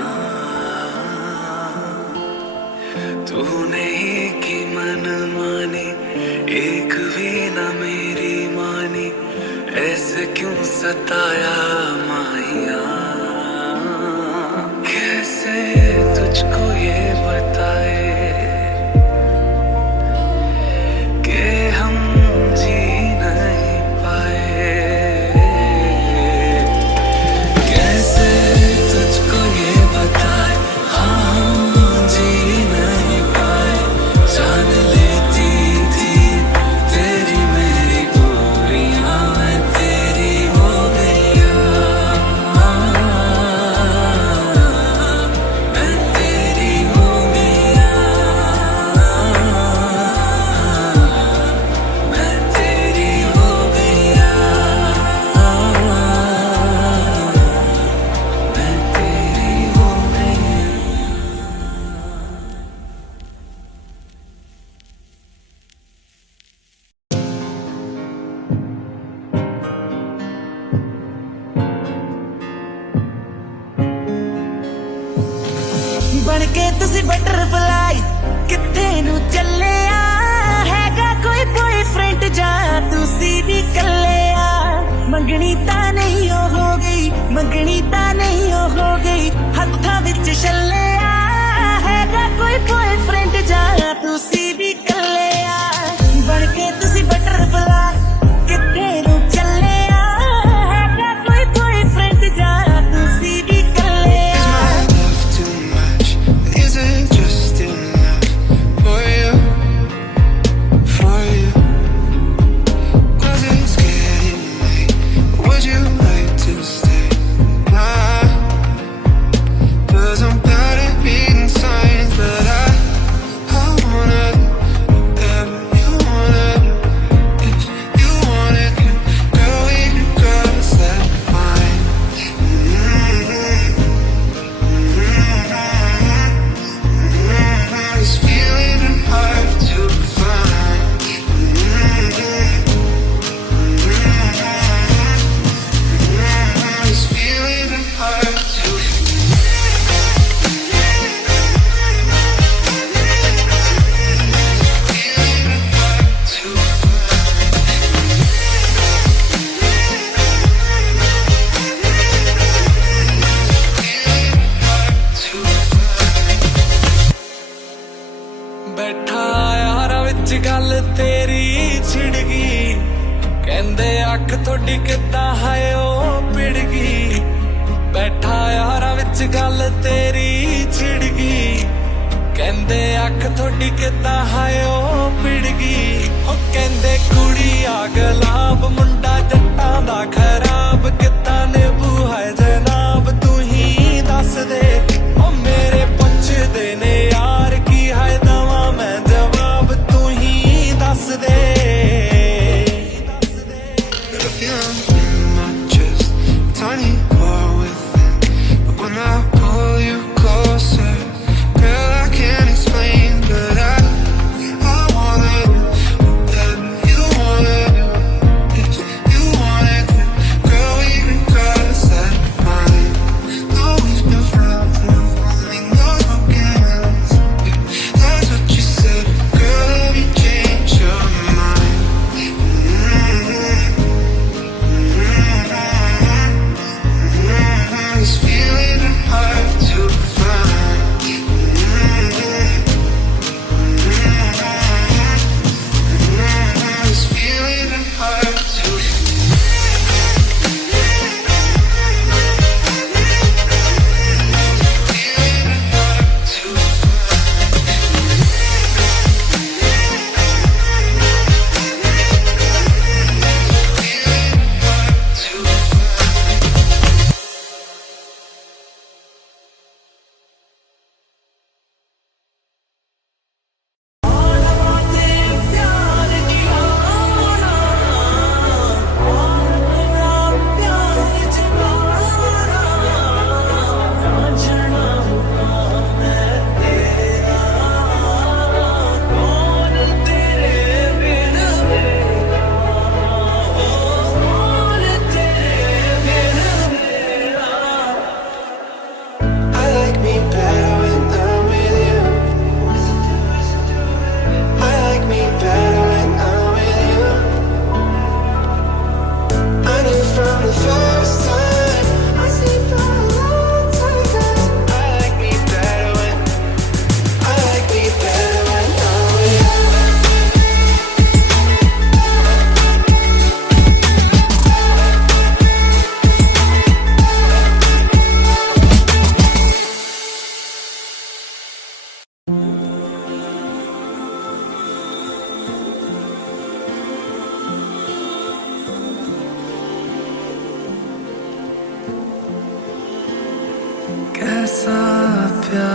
तूने ही की मन मानी एक भी न मेरी मानी ऐसे क्यों सताया माहिया कैसे तुझको ये बताए कि हम जी नहीं पाए कैसे तुझको ये बताए हाँ हम जी नहीं पाए जान लेती थी तेरी मेरी दूरियां मैं तेरी हो गया मैं तेरी हो गया मैं तेरी हो गया मैं तेरी हो गई बन के तुसी बटरफ्लाई किथे नू ਚੱਲਿਆ ਹੈਗਾ ਕੋਈ ਬॉयਫ੍ਰੈਂਡ ਜਾਂ ਤੁਸੀਂ ਵੀ ਕੱਲਿਆ ਮੰਗਣੀ ਤਾਂ ਨਹੀਂ ਹੋ ਗਈ ਮੰਗਣੀ ਤਾਂ ਨਹੀਂ ਹੋ ਗਈ ਹੱਥਾਂ ਵਿੱਚ ਛੱਲਿਆ ਹੈਗਾ ਕੋਈ ਬॉयਫ੍ਰੈਂਡ ਜਾਂ ਤੁਸੀਂ ਵੀ ਕੱਲਿਆ ਬਣ ਕੇ ਤੁਸੀਂ ਬਟਰਫਲਾਈ ਕਿਥੇ ਨੂੰ ਚੱਲਿਆ ਹੈਗਾ ਕੋਈ ਬॉयਫ੍ਰੈਂਡ ਜਾਂ ਤੁਸੀਂ ਵੀ ਕੱਲਿਆ Is my love too much? Is it just enough for you? For you? 'Cause it's getting late. Would you like to stay? Nah. 'Cause I'm bad at reading signs, but I wanna do whatever you wanna do. If you want it, girl, we can cross that line. This feeling is hard to find. This feeling is hard to ਬੈਠਾ ਯਾਰਾਂ ਵਿੱਚ ਗੱਲ ਤੇਰੀ ਛਿੜ ਗਈ ਕਹਿੰਦੇ ਅੱਖ ਤੁਹਾਡੀ ਕਿੱਦਾਂ ਹੈ ਉਹ ਪਿੜ ਗਈ ਬੈਠਾ ਯਾਰਾਂ ਵਿੱਚ ਗੱਲ ਤੇਰੀ ਛਿੜ ਗਈ ਕਹਿੰਦੇ ਅੱਖ ਤੁਹਾਡੀ ਕਿੱਦਾਂ ਹੈ ਉਹ ਪਿੜ ਗਈ ਉਹ ਕਹਿੰਦੇ ਕੁੜੀ ਆ ਗੁਲਾਬ ਮੁੰਡਾ ਜੱਟਾਂ ਦਾ ਖਰਾਬ ਕਿੱਦਾਂ ਨਿਭੂ ਹੈ ਜਨਾਬ ਤੂੰ ਹੀ ਦੱਸ ਦੇ ਉਹ ਮੇਰੇ ਪੁੱਛਦੇ ਨੇ ਯਾਰ ਕੀ ਹੈ ਦਵਾਂ ਮੈਂ ਜਵਾਬ ਤੂੰ ਹੀ ਦੱਸ ਦੇ the feeling in my chest, tiny war within. But when I pull you closer, girl, I can't explain, but I wanna do whatever you wanna do. If you want it, girl, we can cross that line. No, we've been friends.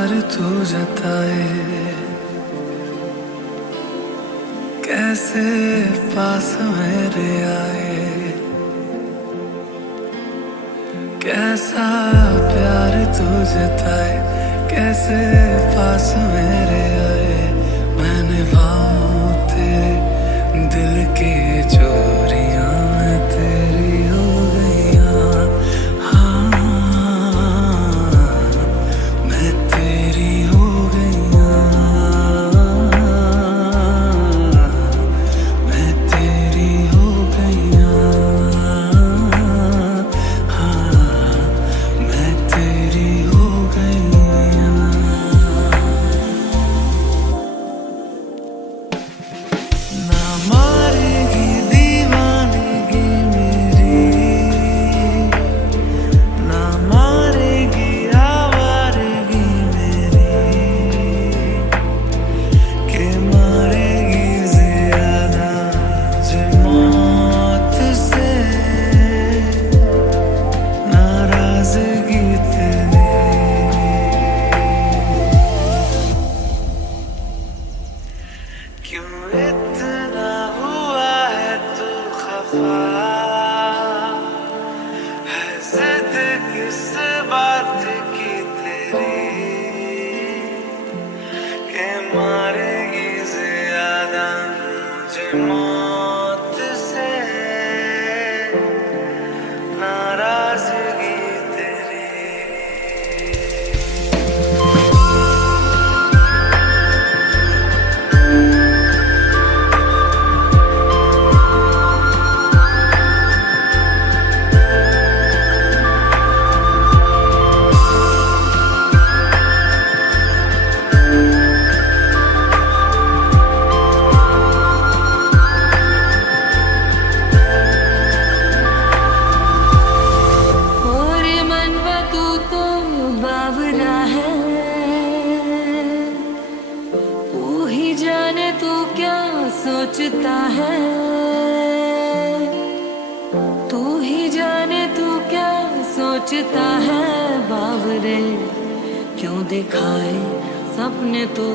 प्यार तू जताए, कैसे पास मेरे आए, कैसा प्यार तू जताए, कैसे पास मेरे आए। मैंने भावों तेरे दिल की चोरियां तेरी हो गईयां, हाँ मैं तेरी हो गईयां, मैं तेरी हो गईयां, हाँ मैं तेरी हो गईयां। ना मारेगी दीवानगी मेरी, ना मारेगी आवारगी मेरी, के मारेगी ज्यादा मुझे मौत से नाराजगी तेरी। क्यों इतना हुआ है तू खफा, है जिद किस बात की तेरी, के मारेगी ज्यादा मुझे मौत से नाराजगी तेरी। और मनवा तू तो बावरा है, तू ही जाने तू क्या सोचता है, तू ही जाने तू क्या सोचता है। बावरे क्यों दिखाए सपने तू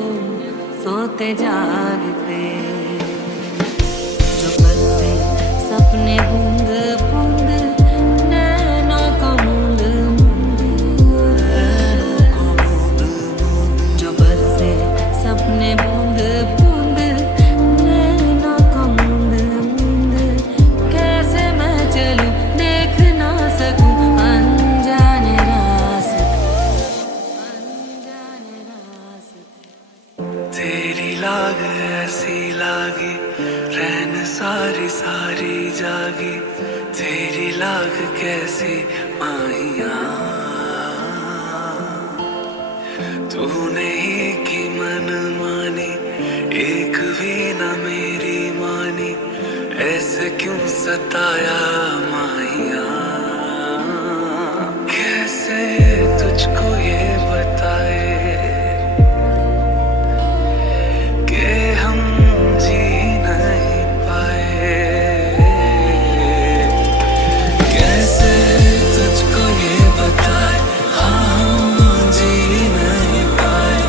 सोते जागते, जो बरसे सपने बूंद बूंद नैनों को मूंद मूंद, जो बरसे सपने बूंद बूंद नैनों को मूंद मूंद, कैसे मैं चलूं देख ना सकूं अनजाने रास्ते, अनजाने रास्ते। तेरी लाग ऐसी लागी, रैन सारी सारी जागी, तेरी लाग कैसी माहिया, तूने ही की मन मानी, एक भी न मेरी मानी, ऐसे क्यों सताया माहिया। कैसे तुझको ये बताए कि हम जी नहीं पाए, कैसे तुझको ये बताए, हाँ हम जी नहीं पाए।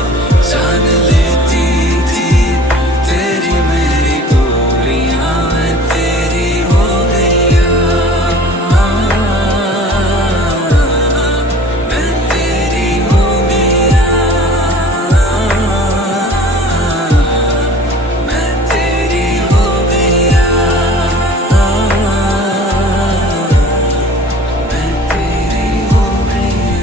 जान लेती थी तेरी मेरी दूरियां, मैं तेरी हो गईयां, मैं तेरी हो गईयां, मैं तेरी हो गईयां, मैं तेरी हो गईयां।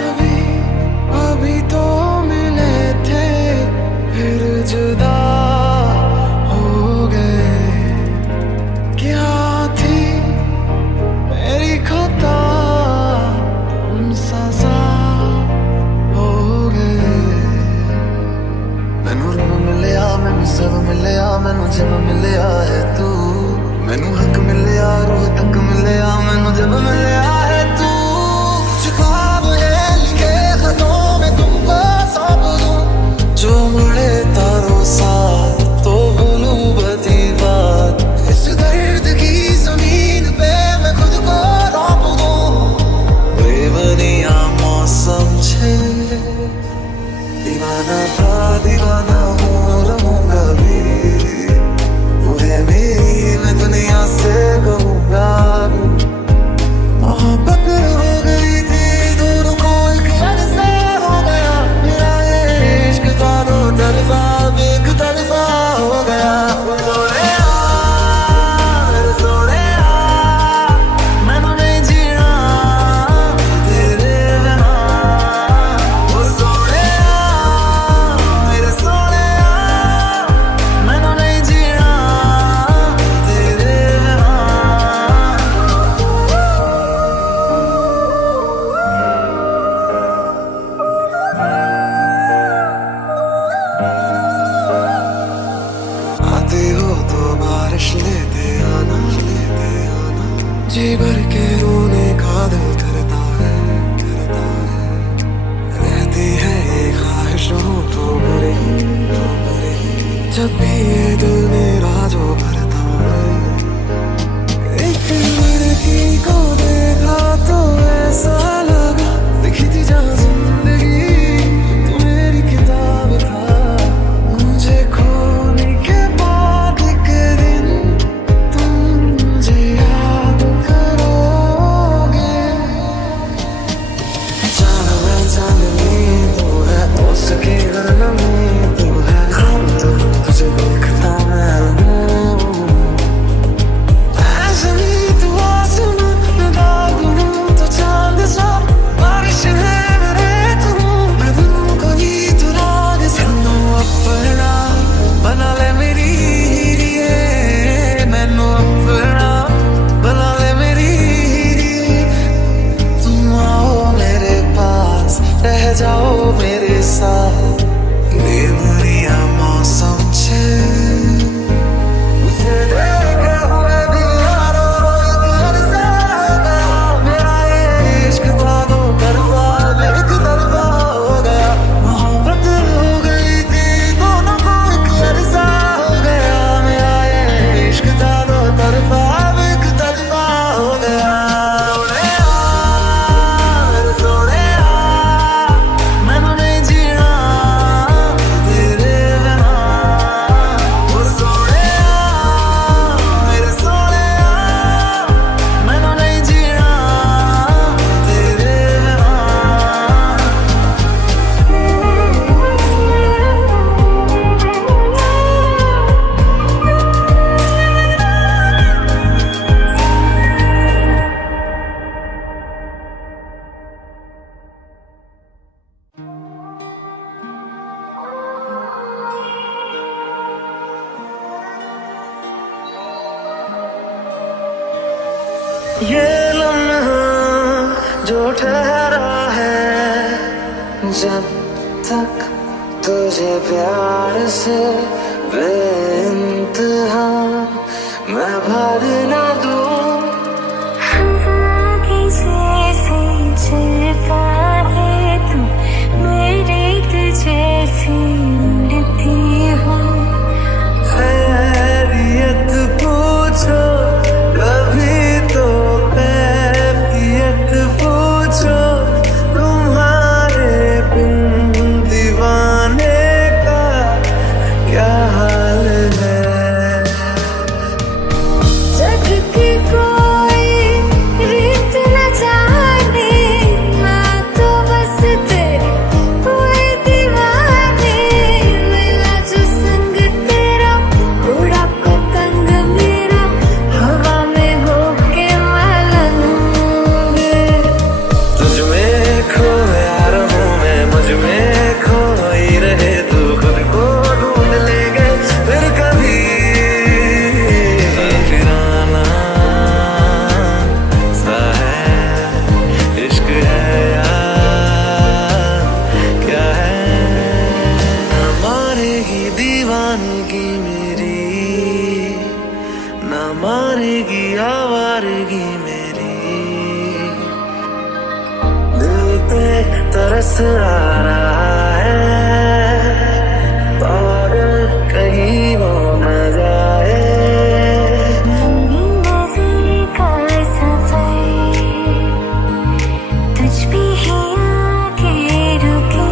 अभी अभी तो मिले थे, फिर जुदा हो गए। क्या थी मेरी खता, हम सजा हो गए। मैनू रब मिलिया, मैनू सब मिलिया, मैनू जब मिलिया है तू, मैनू हक मिलिया, रूह तक मिलिया, मैनू जब मिलिया है तू। कुछ ख्वाब है लिखे दीवाना था दीवाना हूँ रहूंगा भी, वो है मेरी मैं दुनिया से कहूँगा। मोहब्बत हो गई थी दोनों को एक तरफा हो गया, मेरा ये इश्क था दो तरफा एक तरफा हो गया। मैनू नहीं जीना तेरे बिना, वो सोनिया मेरे सोनिया, मैनू नहीं जीना तेरे बिना। आते हो तो बारिश लेते आना जी भर के रोने का दिल करता है। रहती है ये ख्वाहिश हो तो भरे जब भी ये दिल मेरा जो भरता है। एक लड़की को देखा तो ऐसा लगा दिखी थी जहाँ जिंदगी तो मेरी किताब था। मुझे खोने के बाद एक दिन तुम मुझे याद करोगे। जाना मैं चांदनी तू है उसके घर नमी तू है, ख्वाब तो तुझे देखता मैं हूँ। ऐसनी तू आसमां मैं दागूं तो चांद सा, बारिश है मेरे तू मैं दिल को गीत राग सुनो अपना बना ले मेरी हीरिए, मैनू अपना बना ले मेरी हीरिए। तुम आओ मेरे पास रह जाओ मेरे साथ, ये दुनिया मौसम छे उसे देखे हुए भी यारो एक तरफा हो गया। मेरा ये इश्क था दो तरफा एक तरफा हो गया। मोहब्बत हो गई थी दोनों को एक तरफा हो गया, मेरा ये इश्क था दो तरफा एक तरफा हो गया। सोनिया मैनू नहीं जीना तेरे बिना, वो सोनिया मेरे सोनिया, मैनू नहीं जीना तेरे बिना। ये लम्हा जो ठहरा है जब तक तुझे प्यार से बेइंतहा मैं भर न दूं। हवा की जैसे चलता है तू, मेरे तुझसे उड़ती हूँ। खैरियत पूछो कभी तो कैफियत पूछो, तुम्हारे बिन दीवाने का क्या हाल है। जग की कोई रीत न जाने, मैं तो बस तेरी कोई दीवानी। मिला जो संग तेरा उड़ा पतंग मेरा, हवा में होके मलंग। तुझ में खोया रहूं मैं मुझ में खोई रहे, तू खुद को ढूंढ लेंगे फिर कभी। फिराना सा है इश्क है यार क्या है, न मारेगी दीवानगी मेरी, न मारेगी आवारगी मेरी। दिल पे तरस आ रहा है पागल कहीं हो न जाए। नजर का सफर तुझ पे ही आके रुके,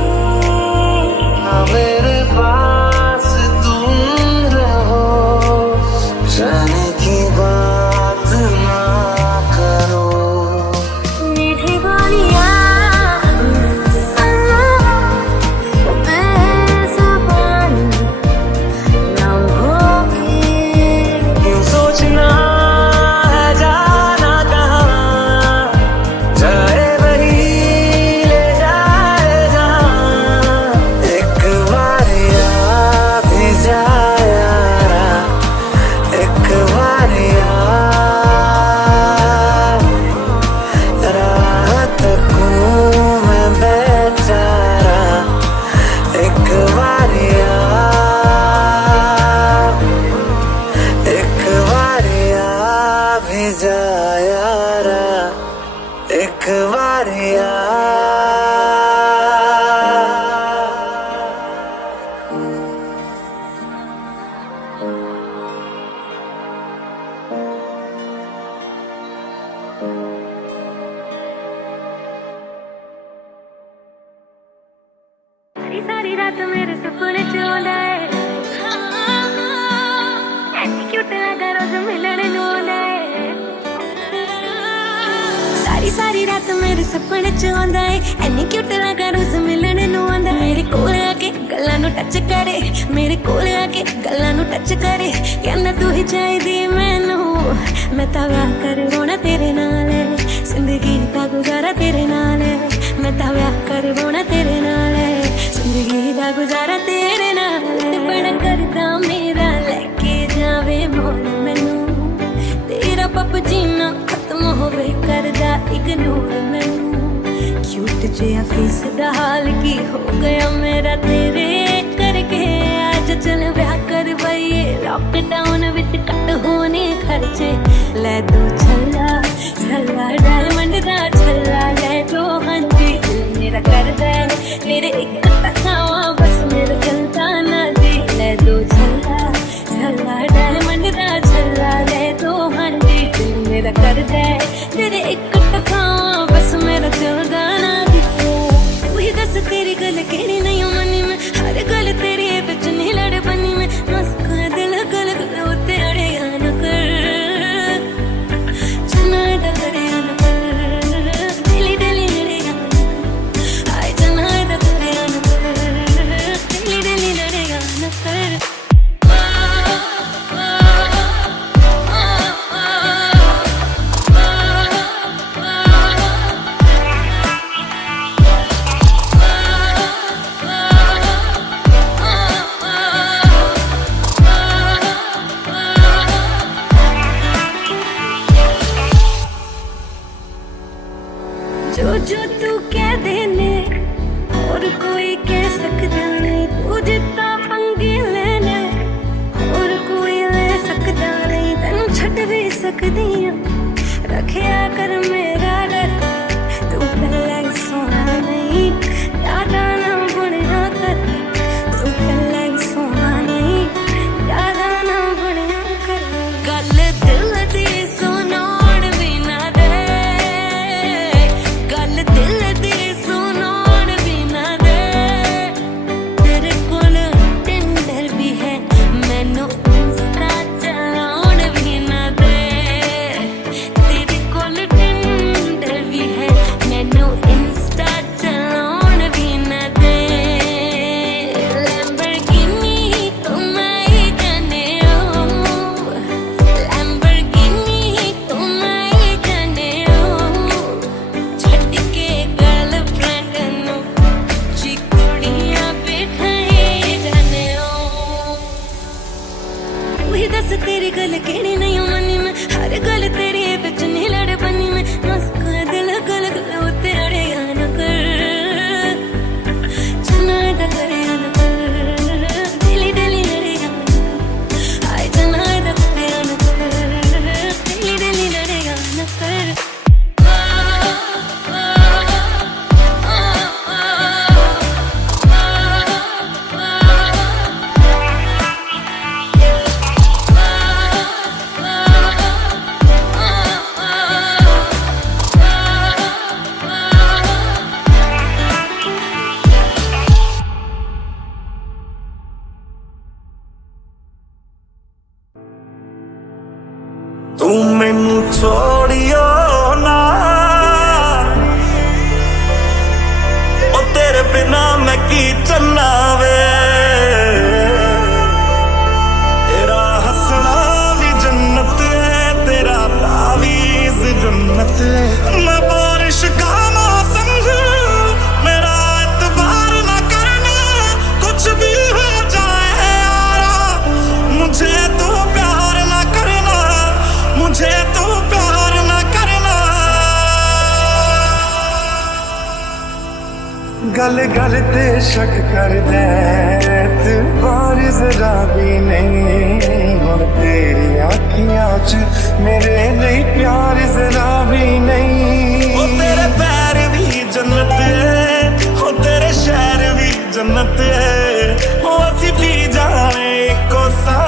सारी सारी रात मेरे सपने च आंदा है ऐनी क्यूट लगा रोज मिलने नूं आंदा है सारी सारी रात मेरे सपने च आंदा है ऐनी क्यूट लगा रोज मिलने नूं आंदा मेरे कोल आके गल्लां नूं टच करे मेरे कोल आके गल्लां नूं टच करे कहंदा तू ही चाहिदी मैनू मैं तां व्याह कर रोना तेरे नाल जिंदगी दा गुजारा तेरे नाल मैं तां व्याह कर रोना तेरे नाल जिंदगी दा गुजारा तेरे नाल बड़ा करदा मेरा लेके जावे मोल मैनू तेरा पप जीना खत्म होवे करदा इग्नोर मैनू क्यूट जिहा फेस दा हाल की हो गया मेरा तेरे करके आज चल व्याह कर बइए लॉकडाउन विच कट होने खर्चे ले दो छल्ला छल्ला डायमंड दा छल्ला ले दो हाँ जी दिल मेरा करदा है तेरे एक तकावा बस मेरा चलता ना जी ले दो छल्ला छल्ला डायमंड दा छल्ला ले दो हाँ जी दिल मेरा करदा है तेरे एक तकावा बस मेरा चलता ना जी वही दस तेरी गल केड़ी नहीं मनी में हर गल तेरी बिच नहीं लड़ बनी में मस्का दिल गल गल उते अड़े न कर चना दा करे न कर दिली दिली लड़े आय चना दा करे न कर दिली दिली लड़े न कर जो तू कह देने और कोई कह सकता नहीं तू जितना पंगे लेने और कोई ले सकता नहीं तेनू छड़ भी सकदी हां रखिया कर मेरा डर तू पहले सोना नहीं यादा ना बनया कर तू पहले सोना नहीं यादा ना बनया कर गल दिल दी सुनाउण भी ना दे गल दिल दी सुनाउण भी ना दे तेरे कोल टिंडर भी है मैनू इंस्टा चलाउण भी ना दे तेरे कोल टिंडर भी है मैनू इंस्टा चलाउण भी ना दे लैम्बोर्गिनी तुम्हारी जाने ओ लैम्बोर्गिनी तुम्हारी जाने ओ छड्ड के गर्लफ्रेंड नूं जी कुड़ियां बिठाए जाने ओ वही दस तेरी गल केड़ी नहीं मनी में हर गल तेरी बिच नहीं लड़ बनी में मस्का दिल गल गल उते अड़े न कर चना दा करे न कर दिली दिली लड़े आय चना दा करे न कर दिली दिली लड़े न कर तू मैनू छोड़ियो ना ओ तेरे बिना मैं की चलना वे तेरा हंसना भी जन्नत है तेरा तावीज़ जन्नत है मैं बारिश का मौसम हूँ मेरा एतबार ना करना कुछ भी हो जाए यारा मुझे तो प्यार ना करना मुझे तो प्यार ना करना गल गल ते शक कर दे तू और जरा भी नहीं और तेरी आँखियाँ च मेरे लिए प्यार जरा भी नहीं ओ तेरे पैर भी जन्नत है ओ तेरे शहर भी जन्नत है ओ असी भी जाने को सा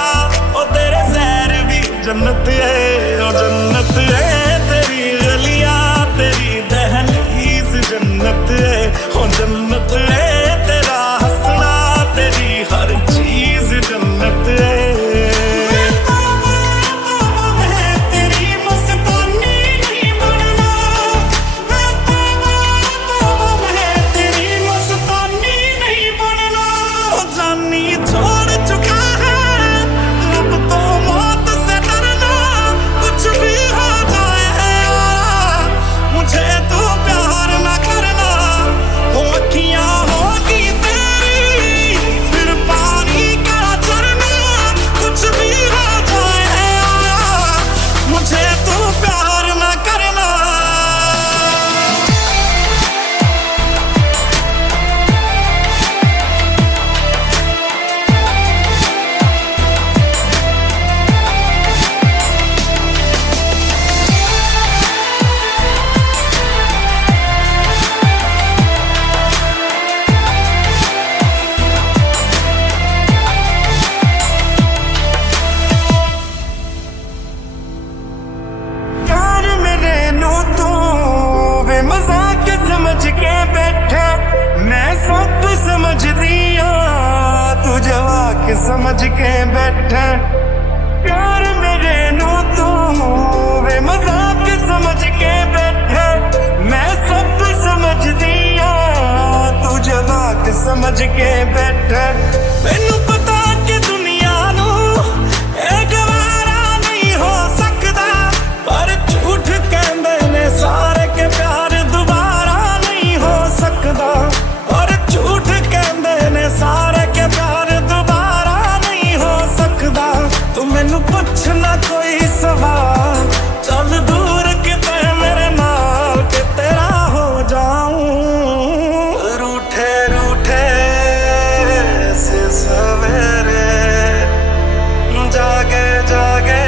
ओ तेरे शहर भी जन्नत है ओ जन्नत है तेरी गलियां तेरी दहलीज जन्नत है ओ जन्नत है तेरा समझ के बैठा प्यार मेरे नू तू वे मजाक समझ के बैठा मैं सब समझ दिया तू जवाक समझ के बैठा मैनू पता कि दुनिया नू ए गवारा नहीं हो सकता पर झूठ कहंदे ने सारे के प्यार दोबारा नहीं हो सकता और झूठ कहंदे ने सारे के प्यार दोबारा नहीं हो सकता तू मैनू पुछना कोई सवाल चल दूर किते मेरे नाल के तेरा हो जाऊं रूठे रूठे से सवेरे जागे जागे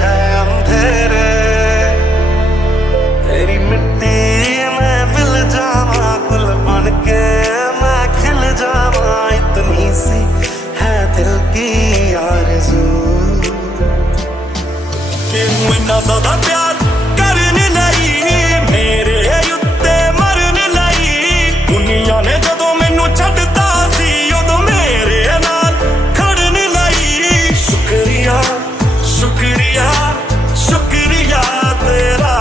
है अंधेरे तेरी मिट्टी में मिल जावा गुल बन के मैं खिल जावा इतनी सी है दिल की आरज़ू कि इन्ना ज़्यादा प्यार करने लगी मेरे उत्ते मरने लगी दुनिया ने जदों मैनू छड्डता सी उदों मेरे नाल खड़ने लगी शुक्रिया शुक्रिया शुक्रिया तेरा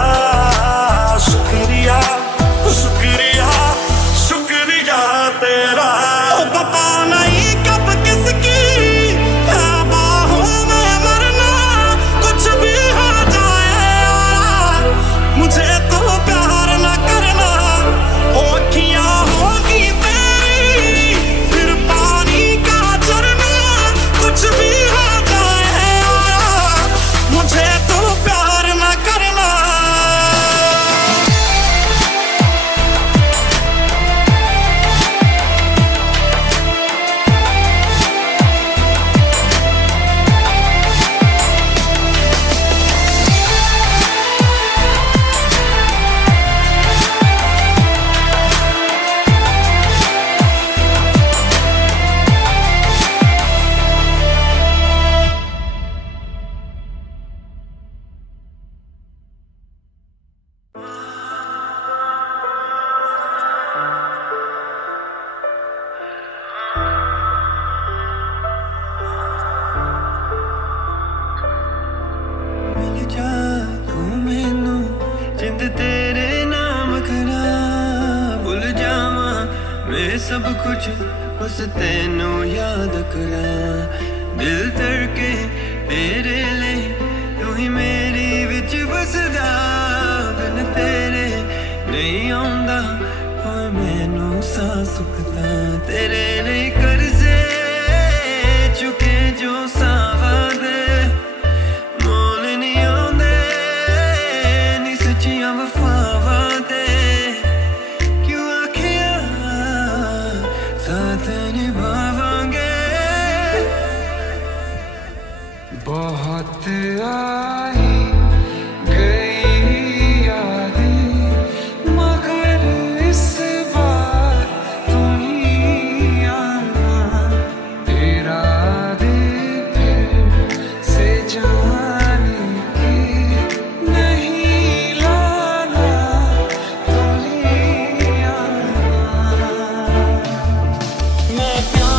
शुक्रिया शुक्रिया शुक्रिया तेरा पता नहीं कब किसकी बाहों में मरना कुछ भी हो जाए यारा मुझे तो प्यार ना करना ओ अखियां होगी तेरी फिर पानी का झरना कुछ भी हो जाए यारा मुझे तो प्यार ना करना मिल जा तू मैनू जिंद तेरे नाम करा भुल जावा मैं सब कुछ बस तेनू याद करा दिल धड़के तेरे लिए तू ही मेरी विच बसदा बिन तेरे नहीं आउंदा होए मैनू सा सुखदा तेरे लिए कर्जे चुके जो सावा दे मोल नहीं आउंदे नी सच्चियां वफावां दे क्यों आखिया साथ निभावांगे बहुत आई गई यादें मगर इस बार तुम ही आना तेरा दिल फिर से जाने की नहीं लाना तुम ही आना मैं प्यार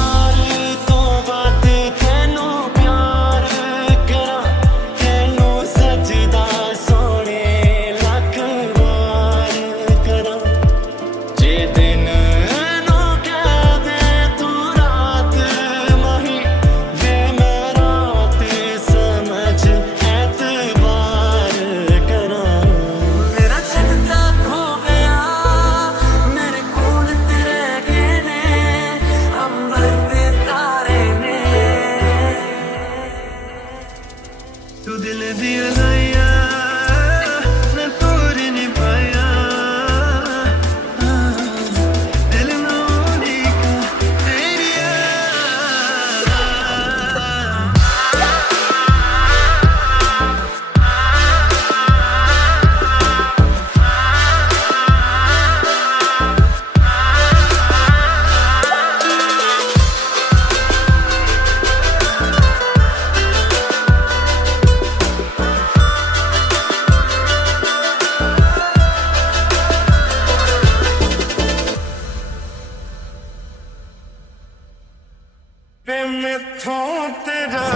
वे मैथों तेरा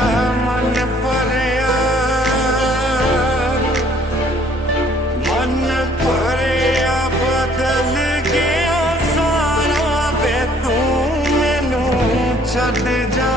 मन भरिया बदल गया सारा वे तू मैनू छड़ जा